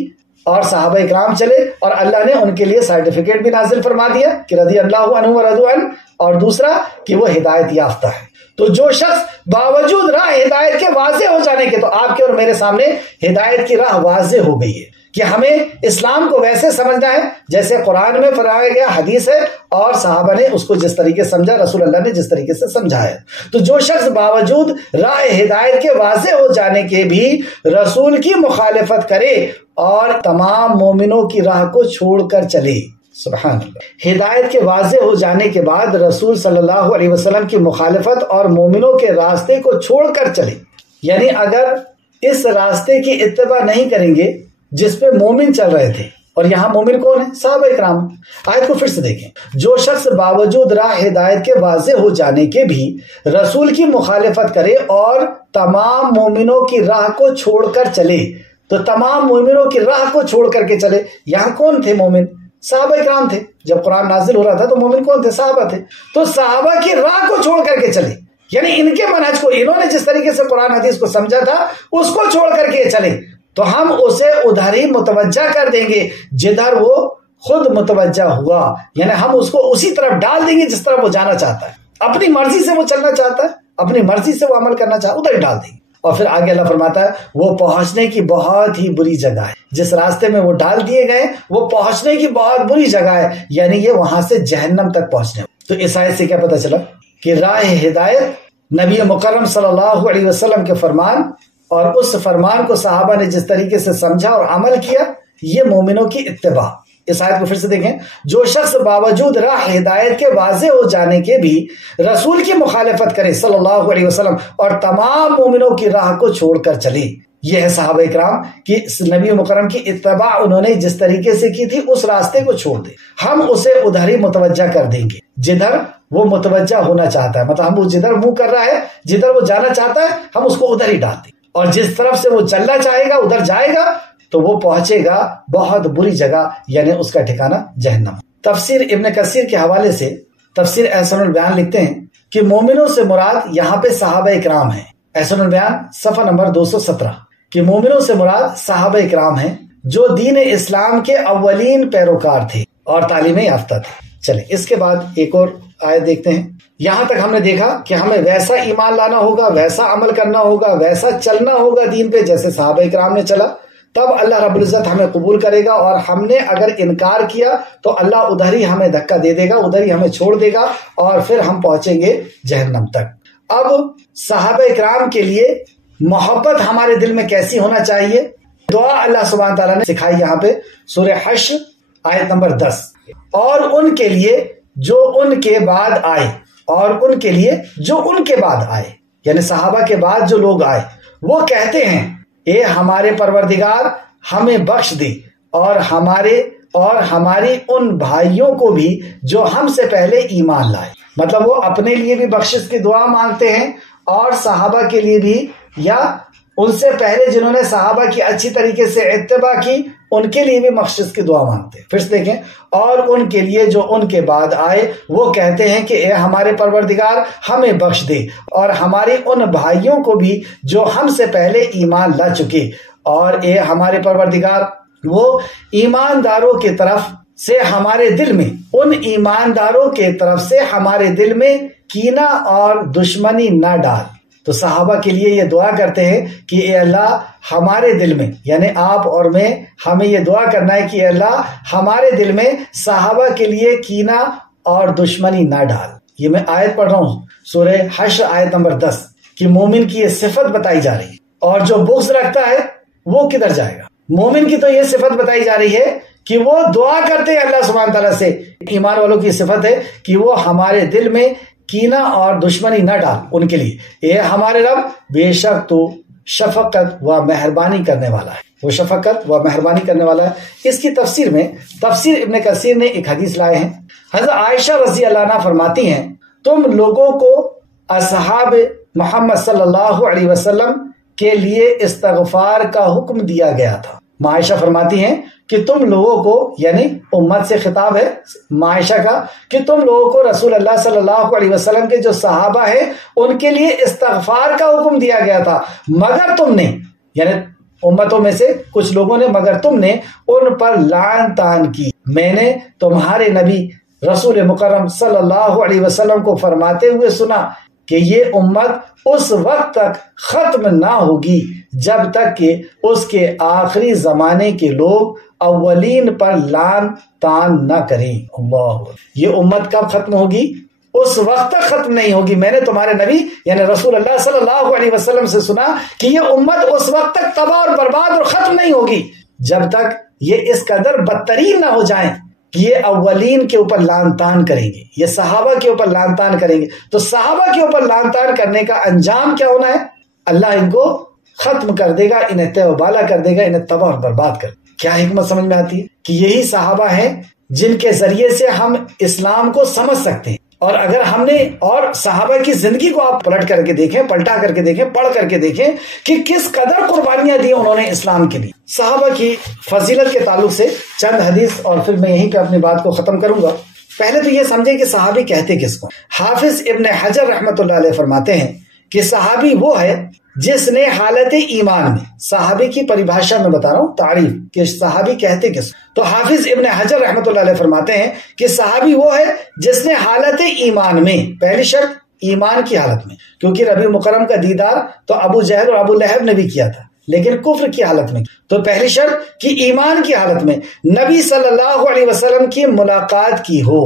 اور صحابہ اکرام چلے، اور اللہ نے ان کے لیے سرٹیفکیٹ بھی نازل فرما دیا کہ رضی اللہ عنہ ورضوا عنہ، اور دوسرا کہ وہ ہدایت یافتہ ہے۔ تو جو شخص باوجود راہ ہدایت کے واضح ہو جانے کے، تو آپ کے اور میرے سامنے ہدایت کی راہ واضح ہو گئی ہے کہ ہمیں اسلام کو ویسے سمجھنا ہے جیسے قرآن میں فرمایا گیا، حدیث ہے، اور صحابہ نے اس کو جس طریقے سے سمجھا، رسول اللہ نے جس طریقے سے سمجھایا ہے۔ تو جو شخص باوجود راہ ہدایت کے واضح ہو جانے کے بھی رسول کی مخالفت کرے اور تمام مومنوں کی راہ کو چھوڑ کر چلے، سبحان اللہ، ہدایت کے واضح ہو جانے کے بعد رسول صلی اللہ علیہ وسلم کی مخالفت اور مومنوں کے راستے کو چھوڑ کر چلے، یعنی اگر اس راستے کی اتباع نہیں کریں گے جس پہ مومن چل رہے تھے، اور یہاں مومن کون ہے؟ صحابہ اکرام۔ آیت کو پھر سے دیکھیں، جو شخص باوجود راہ ہدایت کے واضح ہو جانے کے بھی رسول کی مخالفت کرے اور تمام مومنوں کی راہ کو چھوڑ کر چلے، تو تمام مومنوں کی راہ کو چھوڑ کر کے چلے، یہاں کون تھے مومن؟ صحابہ اکرام تھے۔ جب قرآن نازل ہو رہا تھا تو مومن کون تھے؟ صحابہ تھے۔ تو صحابہ کی راہ کو چھوڑ کر کے چلے، یعنی ان کے منہج کو، انہوں نے جس طریقے سے قرآن حدیث کو سمجھا تھا اس کو چھوڑ کر کے چلے، تو ہم اسے ادھر ہی متوجہ کر دیں گے جدھر وہ خود متوجہ ہوا، یعنی ہم اس کو اسی طرف ڈال دیں گے جس طرف وہ جانا چاہتا ہے، اپنی مرضی سے وہ چلنا چاہتا ہے، اپنی مرضی سے وہ عمل کرنا چاہتا ہے، ادھر ہی ڈال دیں گے۔ اور پھر آگے اللہ فرماتا ہے وہ پہنچنے کی بہت ہی بری جگہ ہے، جس راستے میں وہ ڈال دیے گئے وہ پہنچنے کی بہت بری جگہ ہے، یعنی یہ وہاں سے جہنم تک پہنچنے۔ تو اس آیت سے کیا پتہ چلا کہ راہ ہدایت نبی مکرم صلی اللہ علیہ وسلم کے فرمان، اور اس فرمان کو صحابہ نے جس طریقے سے سمجھا اور عمل کیا، یہ مومنوں کی اتباع۔ اس آیت کو پھر سے دیکھیں، جو شخص باوجود راہ ہدایت کے واضح ہو جانے کے بھی رسول کی مخالفت کرے صلی اللہ علیہ وسلم اور تمام مومنوں کی راہ کو چھوڑ کر چلے، یہ ہے صحابہ اکرام کہ نبی مکرم کی اتباع انہوں نے جس طریقے سے کی تھی اس راستے کو چھوڑ دے، ہم اسے ادھر ہی متوجہ کر دیں گے جدھر وہ متوجہ ہونا چاہتا ہے، مطلب ہم وہ جدھر منہ کر رہا ہے، جدھر وہ جانا چاہتا ہے، ہم اس کو ادھر ہی ڈال دیں، اور جس طرف سے وہ چلنا چاہے گا ادھر جائے گا تو وہ پہنچے گا بہت بری جگہ، یعنی اس کا ٹھکانہ جہنم۔ تفسیر ابن کثیر کے حوالے سے تفسیر احسن البیان لکھتے ہیں کہ مومنوں سے مراد یہاں پہ صحابہ اکرام ہیں، احسن البیان صفحہ نمبر 217، کہ مومنوں سے مراد صحابہ اکرام ہیں جو دین اسلام کے اولین پیروکار تھے اور تعلیم یافتہ تھے۔ چلیں اس کے بعد ایک اور آیت دیکھتے ہیں۔ یہاں تک ہم نے دیکھا کہ ہمیں ویسا ایمان لانا ہوگا، ویسا عمل کرنا ہوگا، ویسا چلنا ہوگا دین پہ جیسے صحابہ اکرام نے چلا، تب اللہ رب العزت ہمیں قبول کرے گا، اور ہم نے اگر انکار کیا تو اللہ ادھر ہی ہمیں دھکا دے دے گا، ادھر ہی ہمیں چھوڑ دے گا، اور پھر ہم پہنچیں گے جہنم تک۔ اب صحابہ اکرام کے لیے محبت ہمارے دل میں کیسی ہونا چاہیے؟ دعا اللہ سبحانہ تعالیٰ نے سکھائی یہاں پہ سورہ حشر آیت نمبر 10، اور ان کے لیے جو ان کے بعد آئے، اور ان کے لیے جو ان کے بعد آئے، یعنی صحابہ کے بعد جو لوگ آئے، وہ کہتے ہیں اے ہمارے پروردگار ہمیں بخش دے، اور ہماری ان بھائیوں کو بھی جو ہم سے پہلے ایمان لائے، مطلب وہ اپنے لیے بھی بخشش کی دعا مانگتے ہیں، اور صحابہ کے لیے بھی، یا ان سے پہلے جنہوں نے صحابہ کی اچھی طریقے سے اتباع کی ان کے لیے بھی بخشش کی دعا مانگتے ہیں۔ پھر سے دیکھیں، اور ان کے لیے جو ان کے بعد آئے وہ کہتے ہیں کہ اے ہمارے پروردگار ہمیں بخش دے، اور ہماری ان بھائیوں کو بھی جو ہم سے پہلے ایمان لا چکے، اور اے ہمارے پروردگار وہ ایمانداروں کی طرف سے ہمارے دل میں، ان ایمانداروں کے طرف سے ہمارے دل میں کینہ اور دشمنی نہ ڈال۔ تو صحابہ کے لیے یہ دعا کرتے ہیں کہ اے اللہ ہمارے دل میں، یعنی آپ اور میں، ہمیں یہ دعا کرنا ہے کہ اے اللہ ہمارے دل میں صحابہ کے لیے کینہ اور دشمنی نہ ڈال۔ یہ میں آیت پڑھ رہا ہوں سورہ حشر آیت نمبر 10 کہ مومن کی یہ صفت بتائی جا رہی ہے، اور جو بغض رکھتا ہے وہ کدھر جائے گا؟ مومن کی تو یہ صفت بتائی جا رہی ہے کہ وہ دعا کرتے ہیں اللہ سبحانہ تعالیٰ سے، ایمان والوں کی صفت ہے کہ وہ ہمارے دل میں کینہ اور دشمنی نہ ڈال ان کے لیے، اے ہمارے رب بے شک تو شفقت و مہربانی کرنے والا ہے، وہ شفقت و مہربانی کرنے والا ہے۔ اس کی تفسیر میں تفسیر ابن کثیر نے ایک حدیث لائے ہیں۔ حضرت عائشہ رضی اللہ عنہا فرماتی ہیں تم لوگوں کو اصحاب محمد صلی اللہ علیہ وسلم کے لیے استغفار کا حکم دیا گیا تھا۔ عائشہ فرماتی ہیں کہ تم لوگوں کو، یعنی امت سے خطاب ہے عائشہ کا، کہ تم لوگوں کو رسول اللہ صلی اللہ علیہ وسلم کے جو صحابہ ہیں ان کے لیے استغفار کا حکم دیا گیا تھا، مگر تم نے، یعنی امتوں میں سے کچھ لوگوں نے، مگر تم نے ان پر لعن طعن کی۔ میں نے تمہارے نبی رسول مکرم صلی اللہ علیہ وسلم کو فرماتے ہوئے سنا کہ یہ امت اس وقت تک ختم نہ ہوگی جب تک کہ اس کے آخری زمانے کے لوگ اولین پر لعن طعن نہ کریں۔ اللہ، یہ امت کب ختم ہوگی؟ اس وقت تک ختم نہیں ہوگی۔ میں نے تمہارے نبی یعنی رسول اللہ صلی اللہ علیہ وسلم سے سنا کہ یہ امت اس وقت تک تباہ اور برباد اور ختم نہیں ہوگی جب تک یہ اس قدر بدترین نہ ہو جائیں کہ یہ اولین کے اوپر لعن طعن کریں گے، یہ صحابہ کے اوپر لعن طعن کریں گے۔ تو صحابہ کے اوپر لعن طعن کرنے کا انجام کیا ہونا ہے؟ اللہ ان کو ختم کر دے گا، انہیں تہ و بالا کر دے گا، انہیں تباہ اور برباد کر دے گا۔ کیا حکمت سمجھ میں آتی ہے کہ یہی صحابہ ہیں جن کے ذریعے سے ہم اسلام کو سمجھ سکتے ہیں۔ اور اگر ہم نے اور صحابہ کی زندگی کو آپ پلٹ کر کے دیکھیں، پلٹا کر کے دیکھیں، پڑھ کر کے دیکھیں کہ کس قدر قربانیاں دی انہوں نے اسلام کے لیے۔ صحابہ کی فضیلت کے تعلق سے چند حدیث اور پھر میں یہیں پہ اپنی بات کو ختم کروں گا۔ پہلے تو یہ سمجھیں کہ صحابی کہتے کس کو۔ حافظ ابن حجر رحمۃ اللہ علیہ فرماتے ہیں کہ صحابی وہ ہے جس نے حالت ایمان میں، صحابی کی پریبھاشا میں بتا رہا ہوں، تعریف کہ صحابی کہتے کس، تو حافظ ابن حجر رحمۃ اللہ علیہ فرماتے ہیں کہ صحابی وہ ہے جس نے حالت ایمان میں، پہلی شرط ایمان کی حالت میں، کیونکہ ربیع مکرم کا دیدار تو ابو جہل اور ابو لہب نے بھی کیا تھا لیکن کفر کی حالت میں، تو پہلی شرط کہ ایمان کی حالت میں نبی صلی اللہ علیہ وسلم کی ملاقات کی ہو،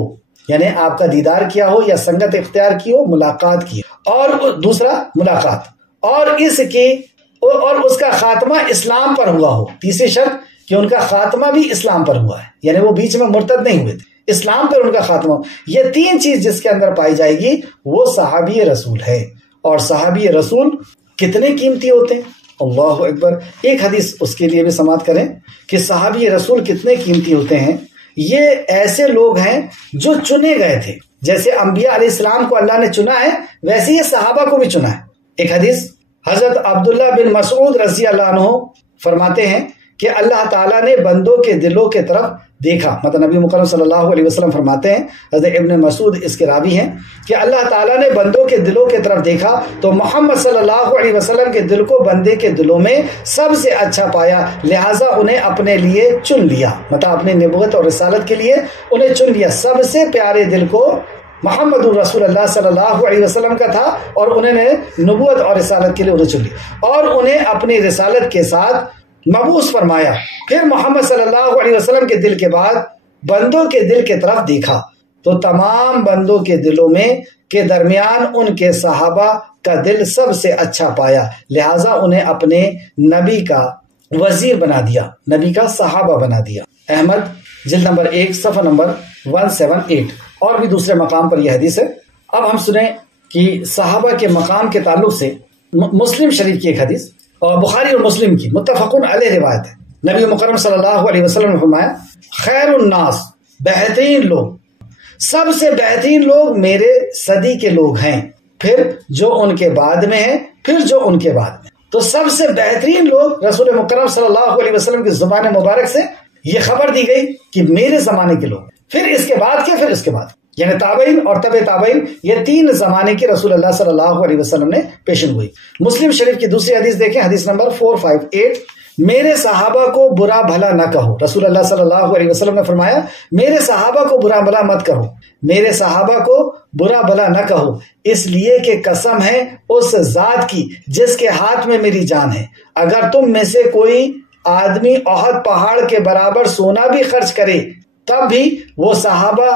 یعنی آپ کا دیدار کیا ہو یا سنگت اختیار کی ہو، ملاقات کی ہو، اور دوسرا ملاقات، اور اس کا خاتمہ اسلام پر ہوا ہو۔ تیسری شرط کہ ان کا خاتمہ بھی اسلام پر ہوا ہے، یعنی وہ بیچ میں مرتد نہیں ہوئے تھے، اسلام پر ان کا خاتمہ ہو۔ یہ تین چیز جس کے اندر پائی جائے گی وہ صحابی رسول ہے۔ اور صحابی رسول کتنے قیمتی ہوتے ہیں، اللہ اکبر۔ ایک حدیث اس کے لیے بھی سماعت کریں کہ صحابی رسول کتنے قیمتی ہوتے ہیں۔ یہ ایسے لوگ ہیں جو چنے گئے تھے، جیسے انبیاء علیہ السلام کو اللہ نے چنا ہے ویسے یہ صحابہ کو بھی چنا ہے۔ ایک حدیث حضرت عبداللہ بن مسعود رضی اللہ عنہ فرماتے ہیں کہ اللہ تعالیٰ نے بندوں کے دلوں کے طرف دیکھا، مطلب نبی مکرم صلی اللہ علیہ وسلم فرماتے ہیں، حضرت ابن مسعود اس کے راوی ہیں، کہ اللہ تعالیٰ نے بندوں کے دلوں کے طرف دیکھا تو محمد صلی اللہ علیہ وسلم کے دل کو بندے کے دلوں میں سب سے اچھا پایا، لہٰذا انہیں اپنے لیے چن لیا، مطلب اپنے نبوت اور رسالت کے لیے انہیں چن لیا۔ سب سے پیارے دل کو محمد رسول اللہ صلی اللہ علیہ وسلم کا تھا اور انہوں نے نبوت اور رسالت کے لیے انہیں چن لیا اور انہیں اپنی رسالت کے ساتھ مبعوث فرمایا۔ پھر محمد صلی اللہ علیہ وسلم کے دل کے بعد بندوں کے دل کی طرف دیکھا تو تمام بندوں کے دلوں میں کے درمیان ان کے صحابہ کا دل سب سے اچھا پایا، لہٰذا انہیں اپنے نبی کا وزیر بنا دیا، نبی کا صحابہ بنا دیا۔ احمد جلد نمبر 1 صفحہ نمبر 178 اور بھی دوسرے مقام پر یہ حدیث ہے۔ اب ہم سنیں کہ صحابہ کے مقام کے تعلق سے مسلم شریف کی ایک حدیث اور بخاری اور مسلم کی متفقن علیہ روایت ہے۔ نبی مکرم صلی اللہ علیہ وسلم نے فرمایا، خیر الناس، بہترین لوگ، سب سے بہترین لوگ میرے صدی کے لوگ ہیں، پھر جو ان کے بعد میں ہیں، پھر جو ان کے بعد میں۔ تو سب سے بہترین لوگ رسول مکرم صلی اللہ علیہ وسلم کی زبان مبارک سے یہ خبر دی گئی کہ میرے زمانے کے لوگ، پھر اس کے بعد کے، پھر اس کے بعد، یعنی تابعین اور تبع تابعین، یہ تین زمانے کی رسول اللہ صلی اللہ علیہ وسلم نے پیشن گوئی۔ مسلم شریف کی دوسری حدیث دیکھیں، حدیث نمبر 458، میرے صحابہ کو برا بھلا نہ کہو، رسول اللہ صلی اللہ علیہ وسلم نے فرمایا میرے صحابہ کو برا بھلا مت کہو، میرے صحابہ کو برا بھلا نہ کہو، اس لیے کہ قسم ہے اس ذات کی جس کے ہاتھ میں میری جان ہے، اگر تم میں سے کوئی آدمی احد پہاڑ کے برابر سونا بھی خرچ کرے تب بھی وہ صحابہ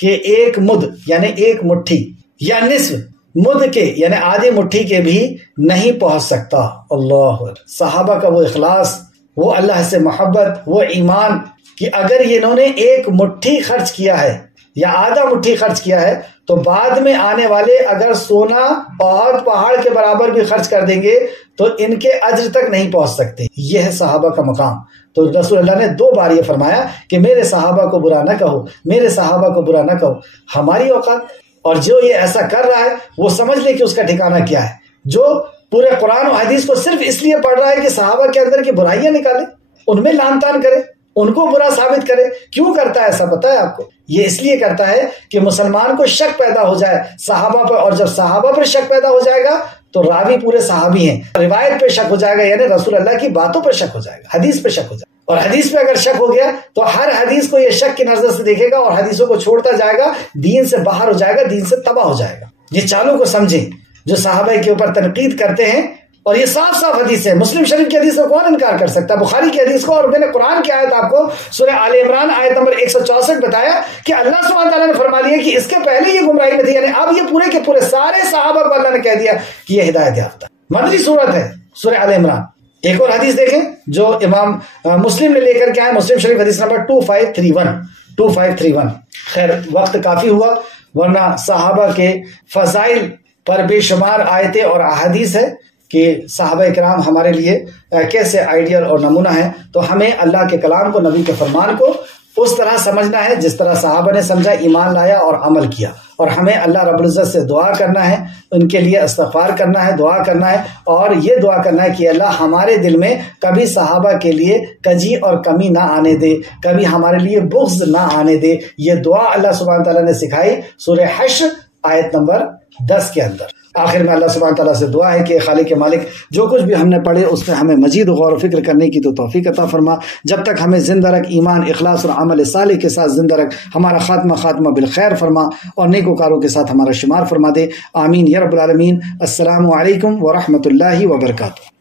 کے ایک مد یعنی ایک مٹھی یا نصف مد کے یعنی آدھی مٹھی کے بھی نہیں پہنچ سکتا۔ اللہ، صحابہ کا وہ اخلاص، وہ اللہ سے محبت، وہ ایمان کہ اگر انہوں نے ایک مٹھی خرچ کیا ہے یا آدھا مٹھی خرچ کیا ہے تو بعد میں آنے والے اگر سونا احد پہاڑ کے برابر بھی خرچ کر دیں گے تو ان کے اجر تک نہیں پہنچ سکتے. یہ ہے صحابہ کا مقام. تو رسول اللہ نے 2 بار یہ فرمایا کہ میرے صحابہ کو برا نہ کہو، میرے صحابہ کو برا نہ کہو. ہماری اوقات اور جو یہ ایسا کر رہا ہے وہ سمجھ لے کہ اس کا ٹھکانہ کیا ہے. جو پورے قرآن و حدیث کو صرف اس لیے پڑھ رہا ہے کہ صحابہ کے اندر کی برائیاں نکالے، ان میں لعن طعن کرے، ان کو برا ثابت کرے. کیوں کرتا ہے ایسا پتہ ہے آپ کو؟ یہ اس لیے کرتا ہے کہ مسلمان کو شک پیدا ہو جائے صحابہ پر، اور جب صحابہ پر شک پیدا ہو جائے گا تو راوی پورے صحابی ہیں، روایت پہ شک ہو جائے گا، یعنی رسول اللہ کی باتوں پر شک ہو جائے گا، حدیث پہ شک ہو جائے گا. اور حدیث پہ اگر شک ہو گیا تو ہر حدیث کو یہ شک کی نظر سے دیکھے گا اور حدیثوں کو چھوڑتا جائے گا، دین سے باہر ہو جائے گا، دین سے تباہ ہو جائے گا. یہ چالوں کو سمجھیں جو صحابہ کے اوپر تنقید کرتے ہیں. اور یہ صاف صاف حدیث ہے، مسلم شریف کی حدیث کو کون انکار کر سکتا ہے؟ بخاری کی حدیث کو. اور میں نے قرآن کی آیت آپ کو سورہ آل عمران آیت نمبر 164 بتایا کہ اللہ سبحانہ تعالیٰ نے فرما دیا کہ اس کے پہلے یہ گمراہی میں تھی، یعنی اب یہ پورے کے پورے سارے صحابہ کو اللہ نے کہہ دیا کہ یہ ہدایت یافتہ. مدنی صورت ہے سورہ آل عمران. ایک اور حدیث دیکھیں جو امام مسلم نے لے کر کے آئے، مسلم شریف حدیث نمبر 2531. خیر وقت کافی ہوا، ورنہ صحابہ کے فضائل پر بے شمار آیتیں اور احادیث ہے کہ صحابہ کرام ہمارے لیے کیسے آئیڈیل اور نمونہ ہیں. تو ہمیں اللہ کے کلام کو، نبی کے فرمان کو اس طرح سمجھنا ہے جس طرح صحابہ نے سمجھا، ایمان لایا اور عمل کیا. اور ہمیں اللہ رب العزت سے دعا کرنا ہے، ان کے لیے استغفار کرنا ہے، دعا کرنا ہے، اور یہ دعا کرنا ہے کہ اللہ ہمارے دل میں کبھی صحابہ کے لیے کجی اور کمی نہ آنے دے، کبھی ہمارے لیے بغض نہ آنے دے. یہ دعا اللہ سبحانہ تعالیٰ نے سکھائی سورہ حشر آیت نمبر 10 کے اندر. آخر میں اللہ سبحانہ تعالیٰ سے دعا ہے کہ خالق مالک جو کچھ بھی ہم نے پڑھے اس میں ہمیں مزید غور و فکر کرنے کی تو توفیق عطا فرما. جب تک ہمیں زندہ رکھ، ایمان، اخلاص اور عمل صالح کے ساتھ زندہ رکھ. ہمارا خاتمہ بالخیر فرما اور نیکوکاروں کے ساتھ ہمارا شمار فرما دے. آمین یا رب العالمین. السلام علیکم ورحمۃ اللہ وبرکاتہ.